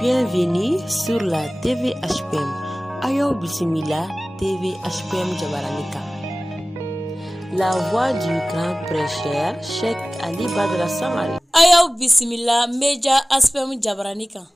Bienvenue sur la TV HPM. Ayo Bismillah TV HPM Jabaranika. La voix du grand prêcheur Cheikh Ali Badra Samari. Ayo Bismillah Meja HPM Jabaranika.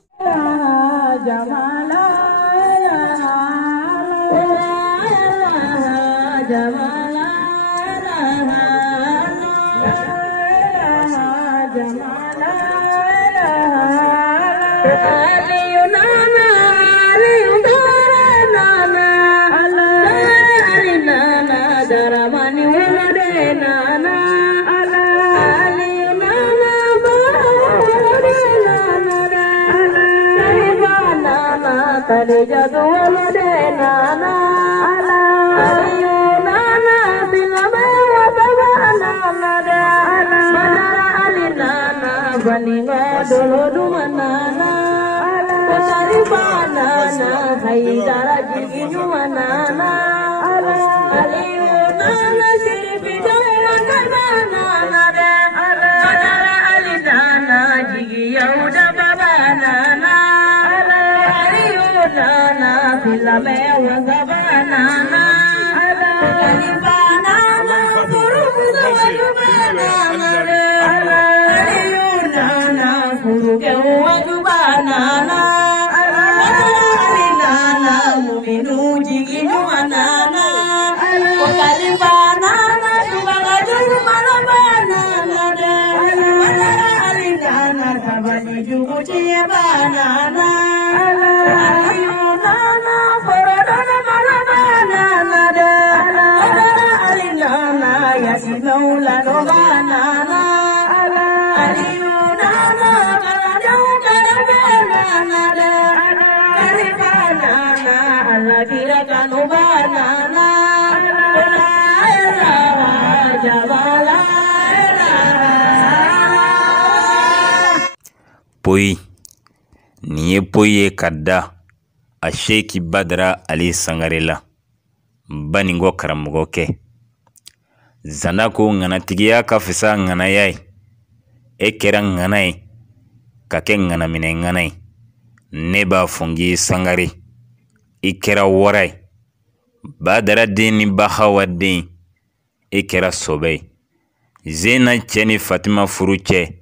Poyi ni ye poyi ye ka da a Sheikh Badra Ali Sangare la baningo karamɔgɔ kɛ zanda ko ŋanatigiya ka fisa ŋanaya ye e kɛra ŋana ye ka kɛ ŋanaminɛ ŋana ye ne b'a fɔ n k'i Sangare i kɛra wara ye Badara den ni Bahawa den i kɛra sɔbɛ ye Zena cɛ ni Fatima furu cɛ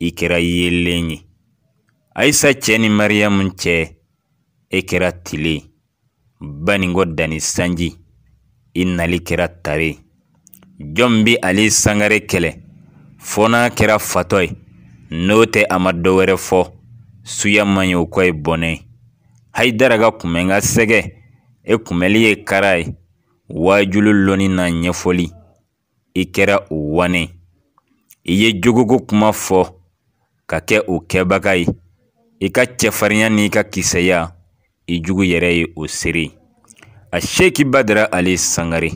i kɛra yelen ye Aisa cɛ ni Mariamu cɛ i kɛra tile baningo dani sanji i nali kɛra tare jɔn bi Ali Sangare kɛlɛ fɔ n'a kɛra fatɔ ye n'o tɛ a ma dɔ wɛrɛ fɔ suya man ye o kɔ ye bɔnɛ Haidara ka kunbɛn ka sɛgɛ e kunbɛli ye kara ye wajulu lɔni na ɲɛfɔli i kɛra o wane i ye jogogo kuma fɔ ka kɛ o kɛbaga ye i ka cɛfarinya ni ka kisɛya i jugu yɛrɛ ye o seri a Sheikh Badra Ali Sangare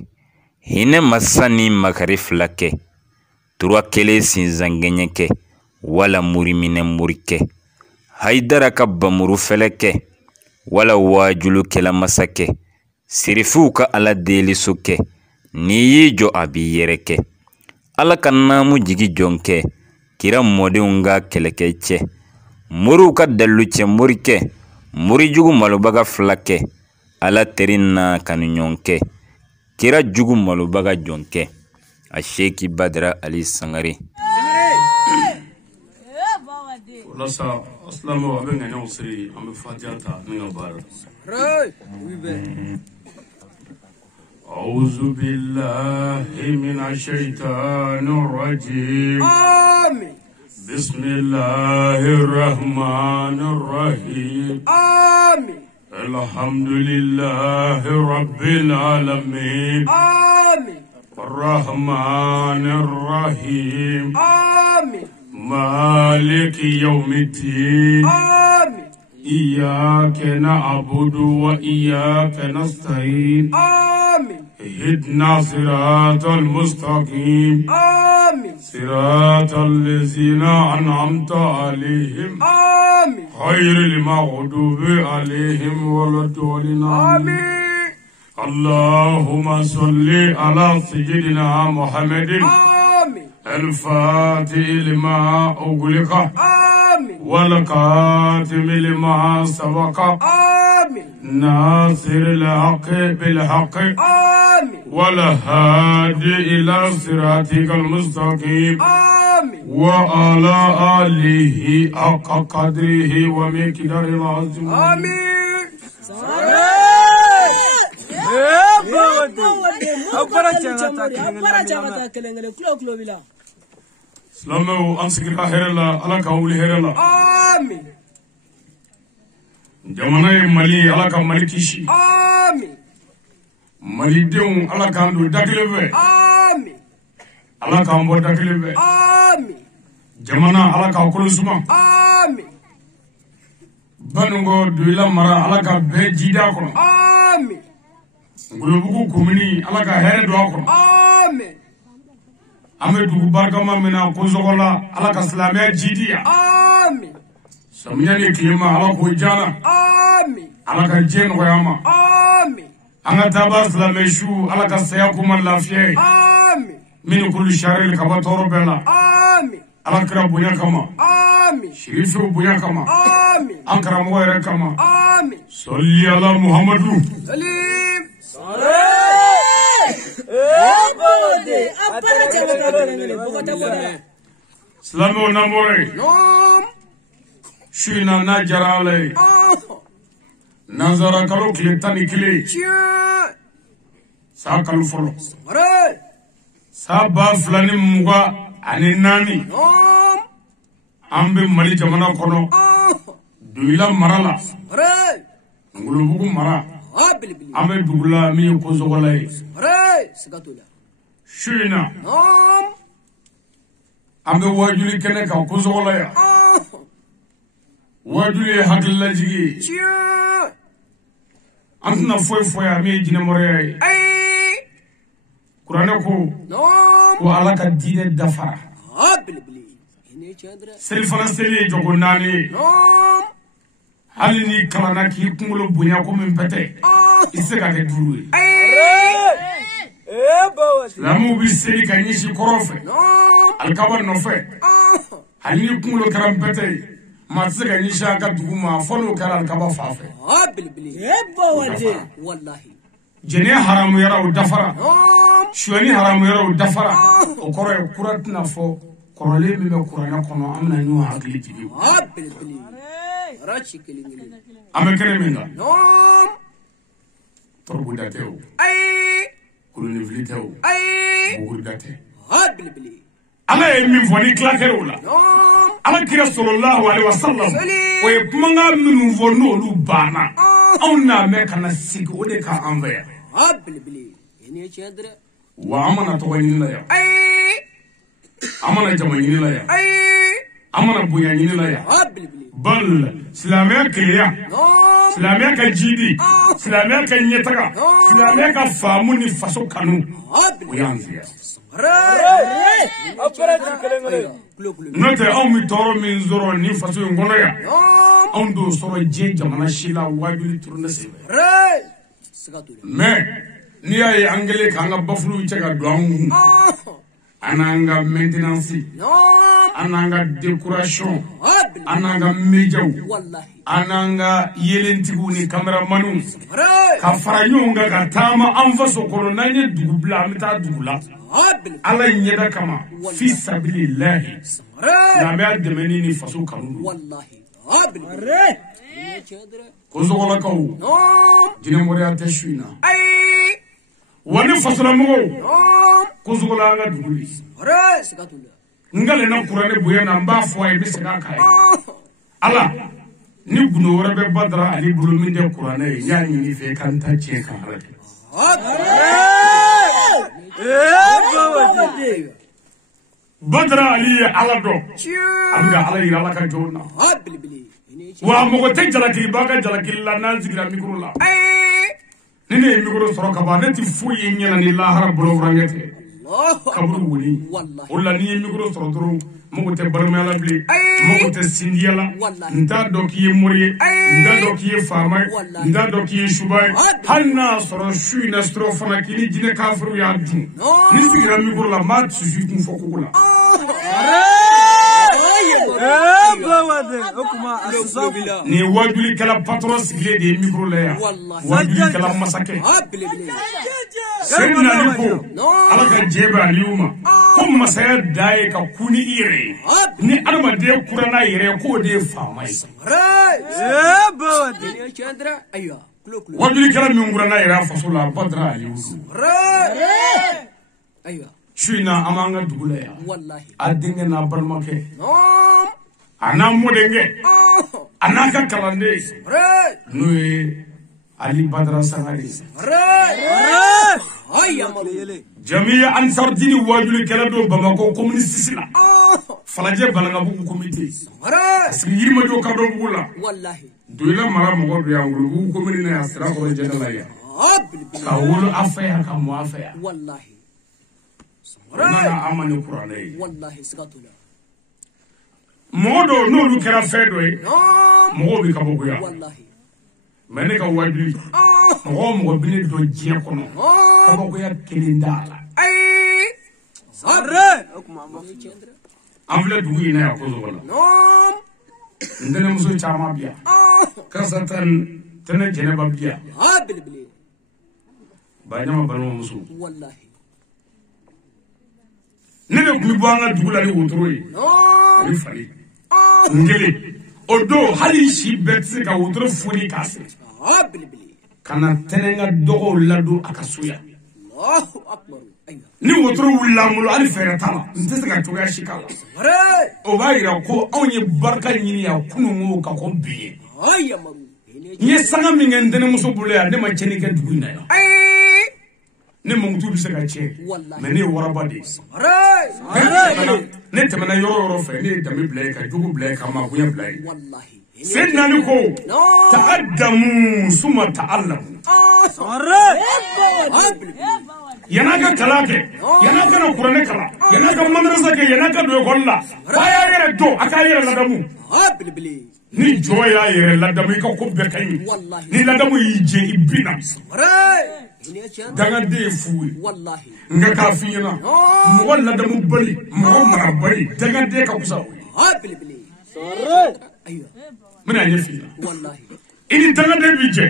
hinɛ masa ni makari fila kɛ tura kelen sinzangɛɲɛ kɛ wala muriminɛ muri kɛ Haidara ka bamuru fɛlɛ kɛ wala wajulu kɛla masa kɛ sirifiw ka ala deliso kɛ n'i y'i jɔ a b'i yɛrɛ kɛ ala ka naamu jigi jɔn kɛ kira mɔdenw ka kɛlɛkɛ cɛ moriw ka dalilu cɛ mori kɛ mori jugu malobaga fila kɛ ala teri na kanuɲɔgɔn kɛ kira jugu malobaga jɔn kɛ a Sheikh Badra Ali Sangare Lasa aslamo abe nganya usiri ambe fatiha ta ninga bara A'udhu billahi minash shaitanir rajim Amin Bismillahir rahmanir rahim Amin Alhamdulillahi rabbil alamin Amin Ar-Rahmanir Rahim Amin مالك يوم الدين آمين إياك نعبد وإياك نستعين آمين اهدنا صراط المستقيم آمين صراط الذين أنعمت عليهم آمين غير المغضوب عليهم ولا الضالين آمين اللهم صل على سيدنا محمد الفاتح لما أغلق والقاتم لما سبق ناصر الحق بالحق والهادي إلى صراطك المستقيم وعلى آله حق قدره ومقداره العظيم آمين. سلامو أنسكر هرلا على كاولي هرلا آمين. جمانا مالي على كمالي كيشي آمين. مالي ديون على كاندو داكليفه آمين. على كامبو داكليفه آمين. جمانا على كاكولو سما آمين. بانغو دويلا مرا على كبيجيدا كون آمين. غلوبو كوميني على كهر دوا كون آمين. أمدو باركما منا كوزولا على كسلامي جيديا آمين. سمياني كلمة على كويجانا آمين. على كجين وياما آمين. أنا تابا سلامي شو على كسياكم اللافيه آمين. من كل شهر الكباتورو بلا آمين. على كرا بويا كما آمين. شريفو بويا كما آمين. أنكرا مويرا كما آمين. صلي على محمد سليم سلامو ناموري نوم شينا ناجرالي نازارا كالو كليتاني كلي ساكالو فلو سابا فلاني مغا أني ناني نوم أمبي مالي جمانا كونو دويلا مرالا نغلو بوكو مرا أمي دوغلا مي كوزو ولاي شينا نوم أمي واجولي كنك كوزو ولاي واجولي حق الله جيجي أنتنا فوي فوي أمي جينا مرياي كورانكو وعلى كدين الدفع سلفنا سلي جوغناني hali ni kalana ki kungolo bonya ko min pete isega ke duwe lamu bi seli kan yishi korofe alkabar no fe hali ni kungolo karam pete ma sega yishi aka duguma folo kala alkaba fafe wallahi jene haramu yara o dafara shwani haramu yara o dafara o koro kuratna fo korole mi be kurana kono amna nyu hakli jibi amekere minga nom torbudateo ay kulunivliteo ay bugurdate habilbili ala min foni klakero la nom ala kira sallallahu alaihi wasallam o e kumanga min fono lu bana onna me kana sig o de ka envers habilbili ene chedre wa amana to wani la ya ay amana jamani la ya ay amana buyani la ya habilbili bal سلامي كليا سلامي كجيدي سلامي كنيتاكا سلامي كفاموني فاسو كانو ويانزيا نوتي أو ميتورو من زورو ني فاسو ينغونيا أو دو سورو جي جمانا شيلا واجولي ترنسي مي نياي أنجلي كانغا بفلو يتاكا دوانغو ananga maintenance ananga decoration ananga mejaw ananga yelentigu ni cameraman ka faranyonga ka tama anfaso kono nanye dugubla amita dugula ala nyeda kama fi sabilillah la ba demeni ni faso kanu wallahi kozo wala kaw dine moriya tashwina wani fasala mo kuzugola nga duguli ngale na kurane buya na mba fo ay bisaka kai ala ni guno wora be badra ali bulumi de kurane nyanyi ni fe kanta che ka harade badra ali ala do amga ala ira la ka jona wa mo ko tej jala ki baga jala ki la nan zigra mikro la nene mikro soro ka ba neti fuyi nyana ni la har bulo rangete kaburu wuli wala ni mikro soro doro mo te barmala bli mo te sindiala nda doki moriye nda doki fama nda doki shubay hanna soro shui na strofana kini jine kafru ya du ni sigira mikro la mat suju kun fokula ni wajuli kala patron sigle de micro la ya wajuli kala masake senna liko alaka jeba liuma ko masaya dai ka kuni ire ni alma de kurana ire ko de famai wajuli kala mingurana ire fasula badra aliu aywa China amanga dugula ya wallahi adinga na balmake ana modenge anaka kalande nuye Ali Badra Sangari Jamia Ansar Dini wajuli kelado Bamako communiste sila falaje balanga buku comité sigi ma do kabdo bugula wallahi doila mara mo do ya ngulu communiste na asra ko jadala ya ka wolo afaya ka mo afaya wallahi nana amani kurale wallahi sikatula modo no lu kera fedo e mo bi kaboko ya wallahi mene ka wajuli mo bi do je kono kaboko ya kilindala ai sarre amle dugu ina ya ko wala ndene muso chama biya kasatan tane jene babbiya ha bilbili bayama banu muso wallahi nene kumi bwanga dugula ni wotoroyi ali fali ngele odo hali shi betse ka wotoro furi kase kana tenenga dogo ladu akasuya Allahu akbar ni wotoro wulamulo ali fere tala ntese ka toya shikala o bayira ko onye barka nyini ya kunu ka ko biye ayya maru ni sanga mingende muso bule ya ne ma cheni ke duguna ya ne mongutu bi se ka che mais ne waraba de ne temana yoro fe ne dami blay ka jugu blay ka ma kunya blay wallahi sidna ni ko ta'addamu summa ta'allamu yanaka kalake yanaka na qur'ane kala yanaka madrasa ke yanaka do golla baya yere do akayere ladamu ni joya yere ladamu ka ko be kay ni ladamu yije ibina danga de fuwe wallahi nga ka fiina mo wala da mu bali mo ma bali danga de ka kusa ha bilbili sore ayo mena ye fiina wallahi ini danga de bije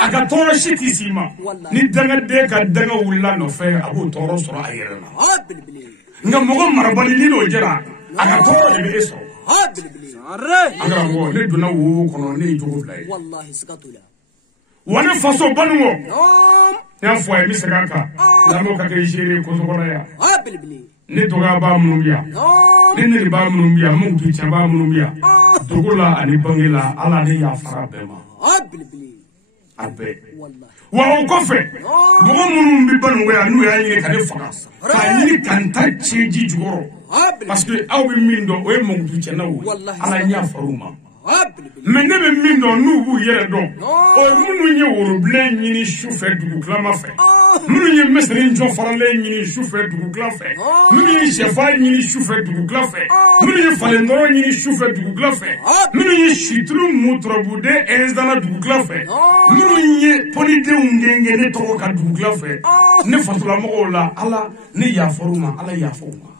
aka toro shiti sima ni danga de ka danga wulla no fe abu toro soro ayere ha bilbili nga mo ma bali ni no jera aka toro de eso ha bilbili sore aga mo ne duna wo kono ne jogo flay wallahi sikatula wana faso banwo ya fwa mi sekaka la mo ka ke jere ko so ya ha bilbili ne to ga ba munumbiya ne ba munumbiya mo tu cha ba munumbiya dogula ani bangila ala ne ya fara bema ha bilbili abe wallahi wa o ko fe mo munumbi banwo ya nu ya yire ka de faka ka yiri kanta cheji jugoro parce que aw bi mindo o e mo tu cha na wo ala nya faruma mais ne be min don nu bu yere don o munu nye woro blen nyini chauffeur du klama fe munu nye mesrin jo farale nyini chauffeur du klama fe munu nye chefa nyini chauffeur du klama fe munu nye fale ndoro nyini chauffeur du klama fe munu nye chitru mutrobude ezana du klama fe munu nye polide ungenge ne to ka du klama fe ne fatula mo la ala ne ya foruma ala ya foruma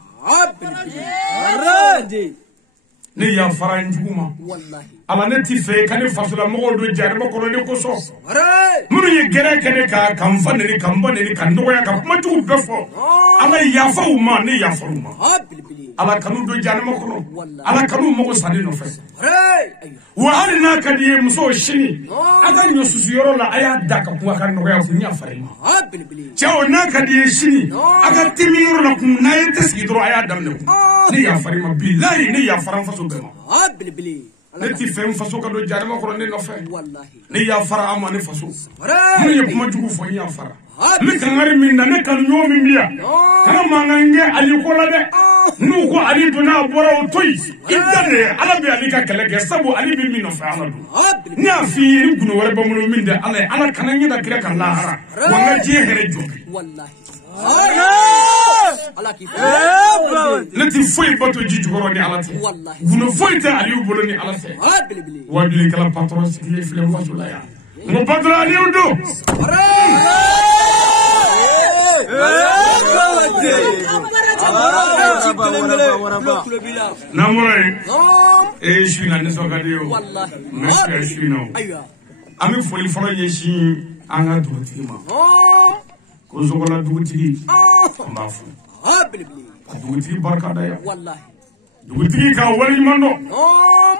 arade ne ya fara njuma wallahi ala ne ti fe kan fasula mo do jarba ko ne ko so munu ye gere kene ka kan fa ne kan ba ne kan do ya ka ma tu be fo ala ya fa uma ne ya fa uma ala kanu do jarma ko ala kanu mo ko sade no fe wa alina ka di muso shini aga nyo susu yoro la aya da ka ku kan no ya fu nya farima chawo na ka di shini aga timi yoro la ku na yete sidro aya dam ne ne ya farima billahi ne ya faran faso be ma ne ti fem faso ka do jarma ko ne no fe wallahi ne ya fara amane faso ne ye kuma jugu fo ya fara ne kan ngari min na ne kan nyo min biya kana mangange ali ko la de nu ko ali do na bora o toy idane ala be ali ka kala ge sabu ali bi min no fe ala do ni afi ni gunu wara ba mu min de ala kana ngi da kira kan lahara wanga je here jobi wallahi ala ki lati foi bato jiju ko ni ala te gunu foi ta ali bolo ni ala te wadili kala patron sikile file wasula ya mo patron ali do Namore. Je suis là, je suis là. Ami foli fɔlɔ ɲɛsin an ka dugutigi ma ko Zogola dugutigi an b'a fo ka dugutigi barika da yan dugutigi ka waleɲuman dɔn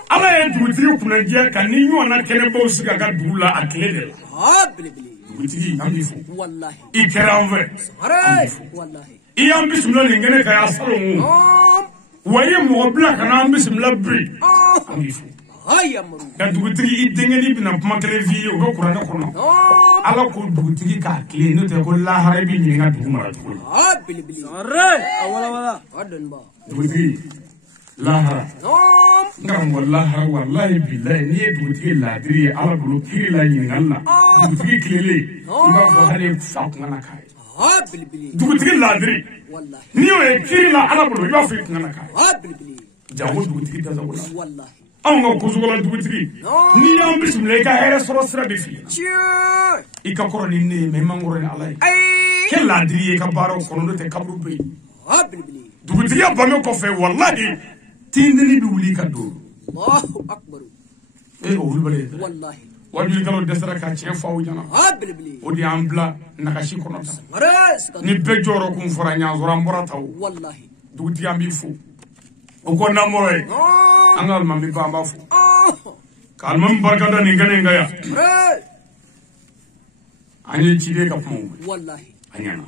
Ala ye dugutigi kunnadiya ka ni ɲɔgɔnna kɛnɛbaw sigi a ka dugu la a tile de la dugutigi an b'i fo I kɛra an fɛ an b'i fo I y'an bisimila nin kɛnɛ ka y'a salon wa I ye mɔgɔ bila ka n'an bisimila biri an b'i fo ka dugutigi I denkɛni bɛna kuma kelen f'i ye o bɛ kuranɛ kɔnɔ Ala ko dugutigi k'a tilen n'o tɛ ko lahara I bɛ ɲininka dugu maracogo la dugutigi lahara n karamɔgɔ lahara walahi bilahi n'i ye dugutigi laadiri ye Ala bolo kiri la ɲininkali la dugutigi tilelen I b'a fɔ hali fa kun na k'a ye dugutigi laadiri n'i y'o ye kiri la Ala bolo I b'a fɔ I kun na k'a ye jago dugutigi dasago la anw ka Kosogola dugutigi n'i y'an bisimila I ka hɛrɛ sɔrɔ sira de f'i ɲɛna I ka kɔrɔ ni ne ye mais I man kɔrɔ ni Ala ye kɛ laadiri ye I ka baaraw kɔnɔ n'o tɛ kaburu bɛ yen dugutigiya bange kɔfɛ walahi tindini bɛ wuli ka don o wulibali ye wajulikɛlaw dɛsɛra ka tiɲɛ fɔ aw ɲɛna o de y'an bila nagasi kɔnɔ tan ni bɛɛ jɔyɔrɔ kun fɔra ɲansɔrɔ an bɔra ta o dugutigi an b'i fo o ko namɔrɔ ye an ka alimami ba an b'a fo ka alimami barika da nin kɛnɛ in kan yan an ye ciden ka kuma mɛn a ɲɛna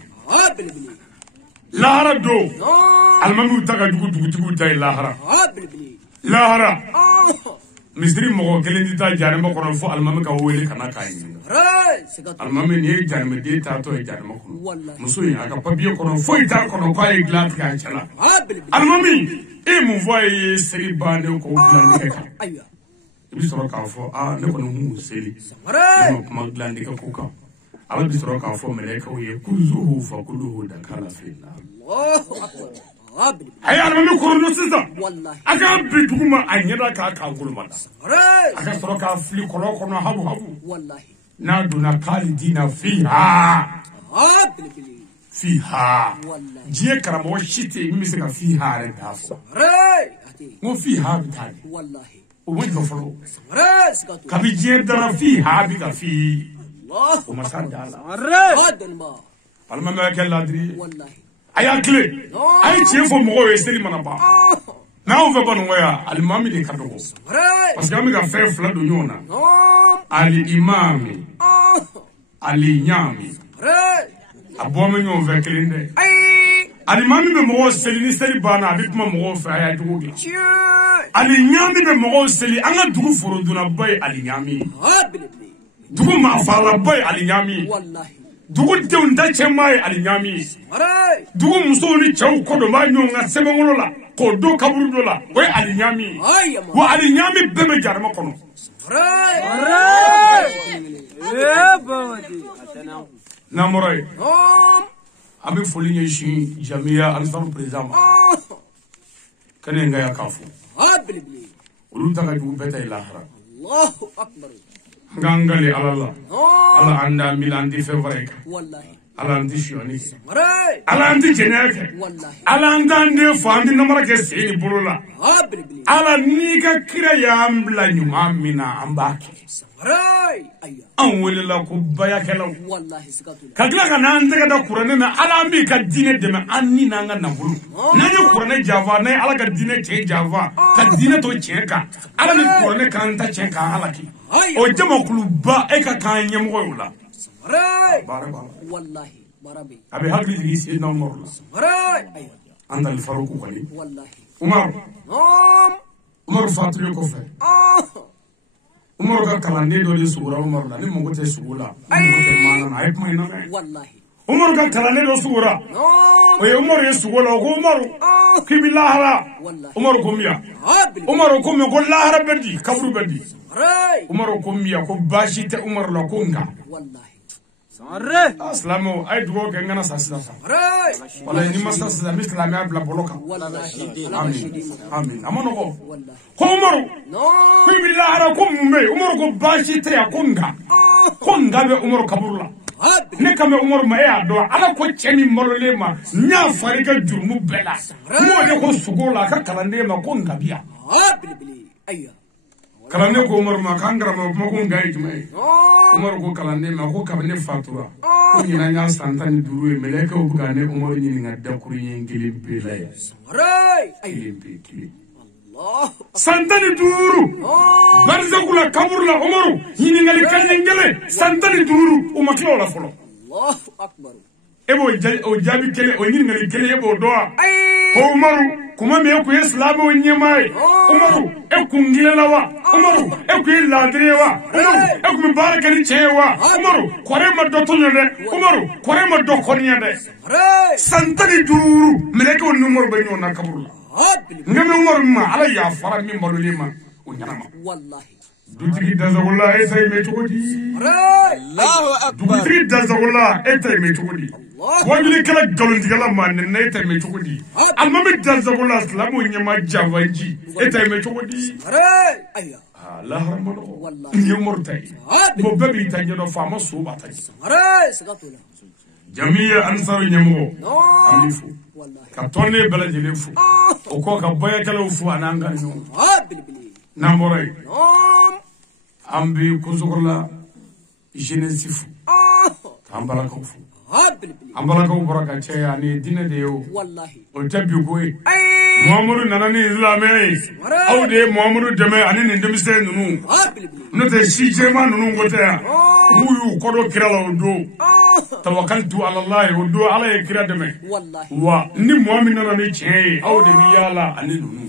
lahara don alimamiw ta ka jugu dugutigiw ta ye lahara lahara misiri mɔgɔ kelen tɛ taa janɛma kɔnɔ fo alimami ka wele ka na k'a ɲininka alimami nin ye janɛmɛden taatɔ ye janɛma kɔnɔ muso in a ka papiye kɔnɔ foyi t'a kɔnɔ k'a ye dilan tigɛ a cɛ la alimami e mun fɔ a ye seli bannen k'o dilan nɛgɛ kan I bɛ sɔrɔ k'a fɔ ne kɔni m'u seli ne ma kuma dilan nɛgɛ ko kan Ala bɛ sɔrɔ k'a fɔ mɛlɛkɛw ye kuzuhu fakuluhu dakala fila a ye alimami kɔrɔdon sisan a ka bi dugu ma a ɲɛda k'a kan kolomada a ka sɔrɔ k'a fili kɔlɔn kɔnɔ habu habu n'a donna khalidina fiha diɲɛ karamɔgɔ si tɛ yen min bɛ se ka fiha yɛrɛ da fɔ n ko fiha bɛ taa de o ma jɔ fɔlɔ kabi diɲɛ dara fiha bɛ ka fi o ma sa da la alimami y'a kɛ laadiri ye a y'a tilen a ye tiɲɛ fɔ mɔgɔw ye seli mana ban n'anw fɛ Banikɔya alimami de ka dɔgɔ parce que an bɛ ka fɛn fila don ɲɔgɔn na ali imami ali ɲaami a bɔ bɛ ɲɔgɔn fɛ kelen dɛ alimami bɛ mɔgɔw seli ni seli banna a bɛ kuma mɔgɔw fɛ a y'a jogo dilan ali ɲaami bɛ mɔgɔw seli an ka dugu forodonnaba ye ali ɲaami ye dugu maafaralaba ye ali ɲaami ye dugu denw ta cɛma ye ali ɲaami ye dugu musow ni cɛw kɔdɔn b'a ɲɔgɔn kan sɛbɛnkolo la k'o don kaburu dɔ la o ye ali ɲaami ye wa ali ɲaami bɛɛ bɛ janɛma kɔnɔ namɔrɔ ye an bɛ foli ɲɛsin jamiya alisaru perezan ma kɛnɛ in ka yan k'a fɔ olu ta ka jugu bɛɛ ta ye lahara nka n gale ala la ala an da mila an tɛ fɛn fara i kan ala an tɛ siyɔni kɛ ala an tɛ jɛnɛya kɛ ala an t'an den fɔ an tɛ namara kɛ sen ni bolo la ala n'i ka kira y'an bila ɲuman min na an b'a kɛ an welela ko bayakɛlaw ka tila ka n'an tɛgɛ da kuranɛ na ala an b'i ka diinɛ dɛmɛ an ni n'an ka nafolo n'an ye kuranɛ janfa n'an ye ala ka diinɛ tiɲɛ janfa ka diinɛ to tiɲɛ kan ala ni kuranɛ k'an ta tiɲɛ k'an ala kɛ o jamakuluba e ka k'an ɲɛmɔgɔ ye o la baara b'a la a bɛ hakili jigin Seydina Umaru la an dali Faruku kɔni Umaru fatulen kɔfɛ Umaru ka kalanden dɔ de sugora Umaru la ni mago tɛ sugu la ni mago tɛ maana na a ye kuma in lamɛn Umaru ka kalanden dɔ sugora o ye Umaru ye sugu la o ko Umaru k'i bɛ lahara Umaru ko miya Umaru ko mɛ ko lahara bɛ di kaburu bɛ di Umaru ko miya ko baasi tɛ Umaru la ko nka silamɛw a ye dugawu kɛ n kana sa sisan wala ni ma sa sisan n bɛ silamɛya bila bɔlɔ kan amin a ma nɔgɔ ko Umaru ko i bɛ lahara ko mun bɛ yen Umaru ko baasi tɛ yan ko nka bɛ Umaru kaburu la ne kame Umaru ma e y'a dɔn Ala ko cɛ min malolen ma n y'a fari ka jurumu bɛɛ la m'o de ko sogo la a ka kalanden ma ko Ngabiya kalanden ko Umaru ma k'an karamɔgɔ kuma ko nga ye jumɛn ye Umaru ko kalanden ma ko kabini ne fatura ko ɲinan y'a san 15 ye mɛlɛkɛw bɛ ka ne Umaru ɲininka dakuru ɲɛ kelen bɛɛ la yan kelen san 15 barzakula kaburu la Umaru ɲininkali kanɲɛ kelen san 15 o ma tila o la fɔlɔ e b'o jaabi kelen o ɲininkali kelen e b'o dɔn wa ko Umaru kuma min e kun ye silamɛw ɲɛmaa ye Umaru e kun gilela wa Umaru e kun ye laadiri ye wa Umaru e kun bɛ baara kɛ ni cɛ ye wa Umaru kɔrɛ ma dɔ tɔɲɔ dɛ Umaru kɔrɛ ma dɔ kɔniya dɛ san 15 mɛlɛkɛw ni Umaru bɛ ɲɔgɔn na kaburu la ngame Umaru ma Ala y'a fara min malolen ma o ɲanama dutigi dansagola e ta ye mɛ cogo di dugutigi dansagola e ta ye mɛ cogo di wajulikɛla nkalontigɛla ma nɛnɛ e ta ye mɛ cogo di alimami dansagola silamɛw ɲɛma janfanji e ta ye mɛ cogo di lahara ma nɔgɔ nin ye Umaru ta ye bon bɛɛ b'i ta ɲɛdɔn faama so b'a ta ye Jamiya Ansaru ɲɛmɔgɔ an b'i fo ka tɔnden bɛɛ lajɛlen fo o kɔ ka bɔyɛkɛlaw fo a n'an ŋaniɲɔgɔn n'an bɔra yen an bɛ Kosokɔrɔla jeunesse fo k'an balakaw fo an balakaw bɔra ka caya ni diinɛ de ye o tɛ bi ko ye Muhamadu nana ni silamɛya ye aw de ye Muhamadu dɛmɛ ani nin denmisɛn ninnu n'o tɛ si jɛman ninnu ko tɛ yan n'u y'u kɔdɔ kira la o don tawakkaltu ala Allah o don Ala ye kira dɛmɛ wa ni mɔgɔ min nana ni tiɲɛ ye aw de bɛ yaala ani ninnu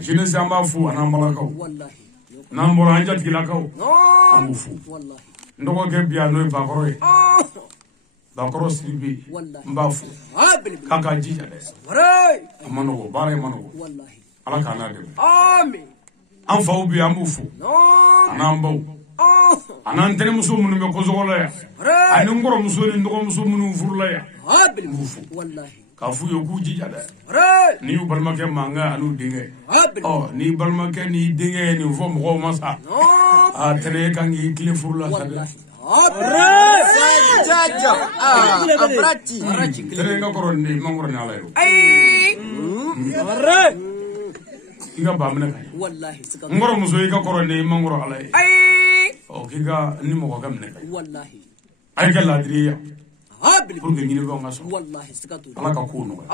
jeunesse an b'a fo an'an balakaw n'an bɔra an jatigilakaw an b'u fo n dɔgɔkɛ bi yan n'o ye Bakɔrɔ ye Bakɔrɔ Sidibe n b'a fo k'a ka jija dɛ a ma nɔgɔ baara in ma nɔgɔ Ala k'an n'a dɛmɛ an faw bi an b'u fo an'an baw an'an tɛnɛmuso minnu bɛ Kosɔgɔla yan ani n kɔrɔmuso ni n dɔgɔmuso minnu furula yan n b'u fo k'a f'u ye k'u jija dɛ n'i y'u balimakɛ mankan an'u denkɛ n'i balimakɛ n'i denkɛ ye nin fɔ mɔgɔw ma sa tɛnɛ e kan k'i tilen furula sa dɛ tɛnɛ ka kɔrɔ ni man kɔrɔ ni Ala ye i ka ba minɛ ka ɲɛ n kɔrɔmuso i ka kɔrɔ ni man kɔrɔ Ala ye k'i ka ni mɔgɔ ka minɛ ka ɲɛ a ye kɛ laadiri ye pour que ɲinifɛnw ka sɔrɔ Ala ka kow nɔgɔya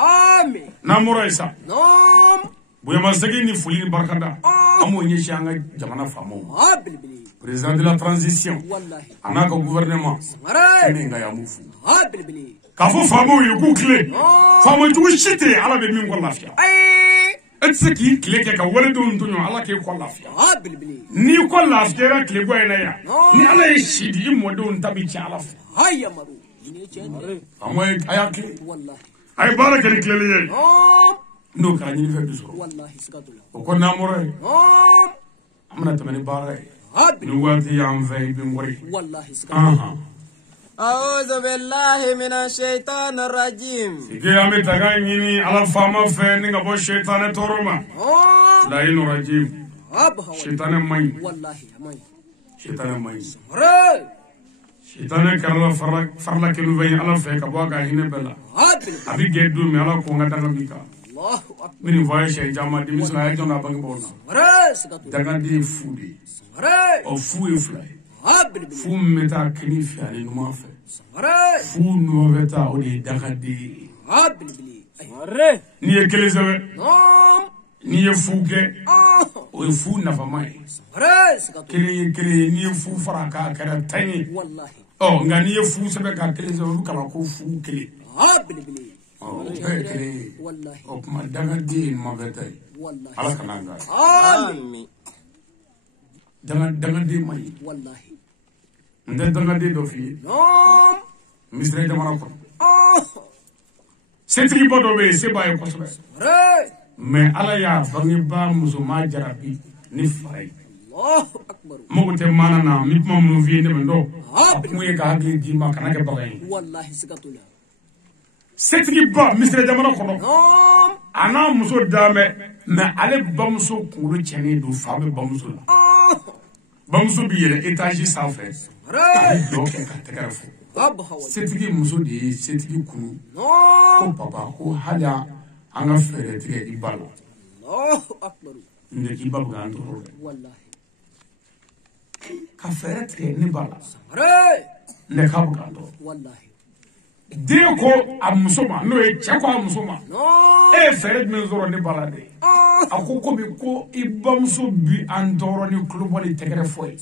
n'an bɔra yen sa bonyamasegin ni foli ni barikada an b'o ɲɛsin an ka jamana faamaw ma président de la transition a n'a ka gouvernement min ka yan b'u fo k'a fɔ faamaw ye k'u tile faamajugu si tɛ yen Ala bɛ min kɔ lafiya e tɛ se k'i tile kɛ ka waledenw to ɲɔgɔn Ala k'e kɔ lafiya n'i kɔ lafiyara tile bɔ in na yan ni Ala ye si di i mɔdenw ta bɛ tiɲɛ Ala fɛ a y'a tile a ye baara kɛ ni tileli ye n'o kɛra ɲinifɛn bi sɔrɔ o ko n'an bɔra yen an bɛna tɛmɛ ni baara ye ni waati y'an fɛ i bɛ n kɔri أعوذ بالله من الشيطان الرجيم. Sike an bɛ taga ɲini Ala faama fɛ ni ka bɔ seitanɛ tɔɔrɔ ma. Layin rajim. Seitanɛ man ɲi. Seitanɛ man ɲi. Seitanɛ kɛra farla kɛlu fɛ Ala fɛ ka bɔ a ka hinɛ bɛɛ la. A bɛ gɛn don min Ala ko n ka daga min kan. Min nin fɔ a ye siyɛn caman denmisɛnnin a ye jɔn n'a bangebaaw la. Dagaden ye fu de ye. Fu ye fila ye. Fu min bɛ taa kini fɛ ani ɲuman fɛ. Fu nɔ bɛ taa o de ye dagaden ye. N'i ye kelen sɛbɛn n'i ye fu kɛ o ye fu nafama ye. Kelen ye kelen ye n'i ye fu fara k'a kɛra 10 ye. Nka n'i ye fu sɛbɛn k'a kelen sɛbɛn olu kala ko fu kelen. O bɛɛ ye kelen ye. O tuma dagaden ye ɲuman bɛ ta ye. Ala kana an kan. Dagaden man ɲi. N tɛ dagaden dɔ f'i ye. Misiri jamana kɔnɔ. Setigi ba dɔ bɛ yen se b'a ye kosɛbɛ. Mais Ala y'a bangebaa musoman jarabi ni fa ye. Mago tɛ maana na n bɛ kuma minnu f'i ye ne bɛ dɔn. A kun ye ka hakili d'i ma kana kɛ baga ye. Setigi ba misiri jamana kɔnɔ. A n'a muso d'a mɛ mais ale bamuso kunkolo cɛnnen don fa bɛ bamuso la. bamuso bi yɛlɛ étage sanfɛ a bɛ dɔ kɛ ka tɛgɛrɛ fɔ setigi muso de ye setigi kunu ko papa ko hali an ka fɛɛrɛ tigɛ i ba la n tɛ k'i ba bɛ k'an tɔɔrɔ dɛ ka fɛɛrɛ tigɛ ne ba la n tɛ k'a bɛ k'an tɔɔrɔ den ko a muso ma n'o ye cɛ ko a muso ma e ye fɛɛrɛ jumɛn sɔrɔ ne ba la de a ko komi ko i bamuso bi an tɔɔrɔ ni kulobɔ ni tɛgɛrɛ fɔ ye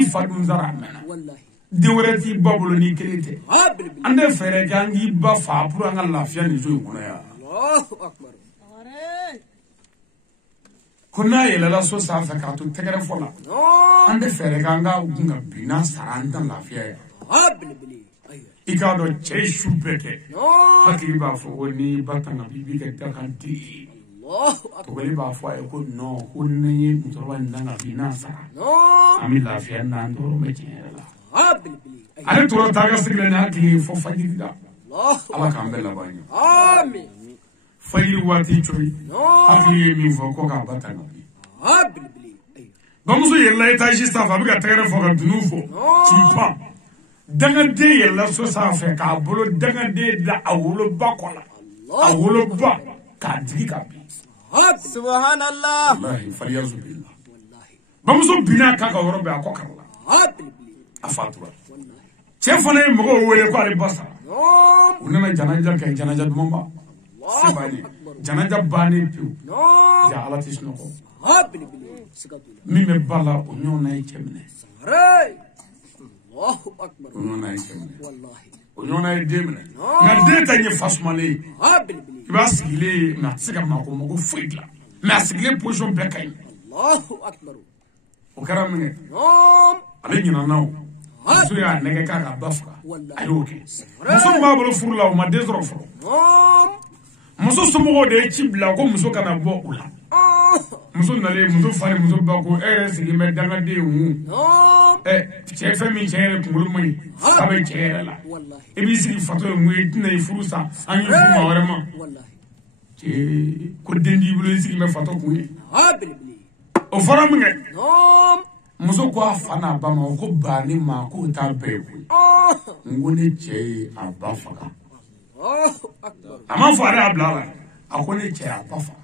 i fa dun sara a mɛnna den wɛrɛ t'i ba bolo n'i kelen tɛ an tɛ fɛɛrɛ kɛ an k'i ba fa pour an ka lafiya nin so in kɔnɔ yan ko n'a yɛlɛla so sanfɛ k'a to tɛgɛrɛ fɔ la an tɛ fɛɛrɛ kɛ an ka gun ka bin n'an sara an tɛ lafiya yan i k'a dɔn cɛ ye su bɛɛ kɛ hakili b'a fɔ ko n'i ba tanga bi b'i kɛ dakanden ye tɔgɔli b'a fɔ a ye ko non ko ni ye musokɔrɔba nin tanga bi n'an sara an bɛ lafiya n'an tɔɔrɔ mɛ tiɲɛ yɛrɛ la ale tora taa ka sigi la ni hakili ye fɔ fajiri la ala k'an bɛɛ laban ɲɛ fajiri waati coyi hakili ye min fɔ ko k'a ba tanga bi bamuso yɛlɛla étage sanfɛ a bɛ ka tɛgɛrɛ fɔ ka dunun fɔ k'i pan danganden yɛlɛla so sanfɛ k'a bolo danganden da a woloba kɔ la a woloba k'a digi ka bin subhanallah wallahi fariyazu billah bamuso binna k'a ka yɔrɔ bɛɛ a kɔ kari la a fatura cɛ fana ye mɔgɔw wele ko ale ba sara u nana janaja kɛ janaja dumanba se bannen janaja bannen pewu ja ala tɛ sunɔgɔ min bɛ ba la o ɲɔgɔnna ye cɛ minɛ o ɲɔgɔnna ye cɛ minɛ o ɲɔgɔnna ye den minɛ nka den ta ɲɛ fasumalen ye i b'a sigilen ye mɛ a tɛ se ka mago foyi dilan mɛ a sigilen position bɛɛ ka ɲi o kɛra min kɛ ale ɲinana o muso y'a nɛgɛ k'a ka ba faga a y'o kɛ muso min b'a bolo furu la o ma den sɔrɔ fɔlɔ muso somɔgɔw de ye ci bila ko muso kana bɔ u la muso nalen muso fa ni muso ba ko e yɛrɛ sigilen bɛ dangaden ŋun cɛ fɛn min cɛ yɛrɛ kunkolo man ɲi sa bɛ cɛ yɛrɛ la i b'i sigi fatɔ ye ŋun i tɛna i furu sa an ye furu maa wɛrɛ ma ko den t'i bolo i sigi bɛ fatɔ kun ye o fɔra min kɛ muso ko a fa n'a ba ma ko ba ni ma k'o t'a bɛɛ ye koyi n ko ne cɛ ye a ba faga a ma fɔ ale y'a bila la a ko ne cɛ y'a ba faga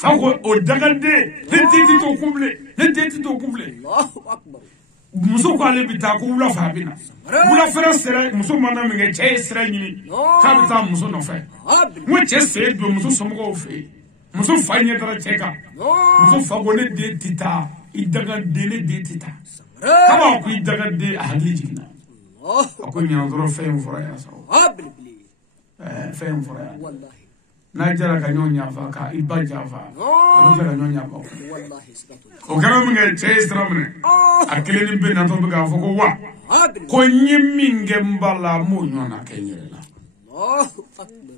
fa ko o danganden ne den ti t'o kun bilen ne den ti t'o kun bilen muso ko ale bɛ taa ko wula fɛ a bɛ na wulafɛrɛ sera muso mana min kɛ cɛ ye sira ɲini k'a bɛ taa muso nɔfɛ n ko cɛ sen don muso somɔgɔw fɛ yen muso fa ɲɛ taara cɛ kan muso fa ko ne den ti taa i danganden ne den ti taa kaba ko i danganden a hakili jiginna a ko ɲinan dɔrɔn fɛn in fɔra yan sa fɛn in fɔra yan n'a jara ka ɲɔgɔn ɲafa ka i ba janfa a bɛ jara ka ɲɔgɔn ɲafa o kɛra min kɛ cɛ ye sira minɛ a kelen ni bɛ natɔ bɛ k'a fɔ ko wa ko n ye min kɛ n ba la n m'o ɲɔgɔnna kɛ n yɛrɛ la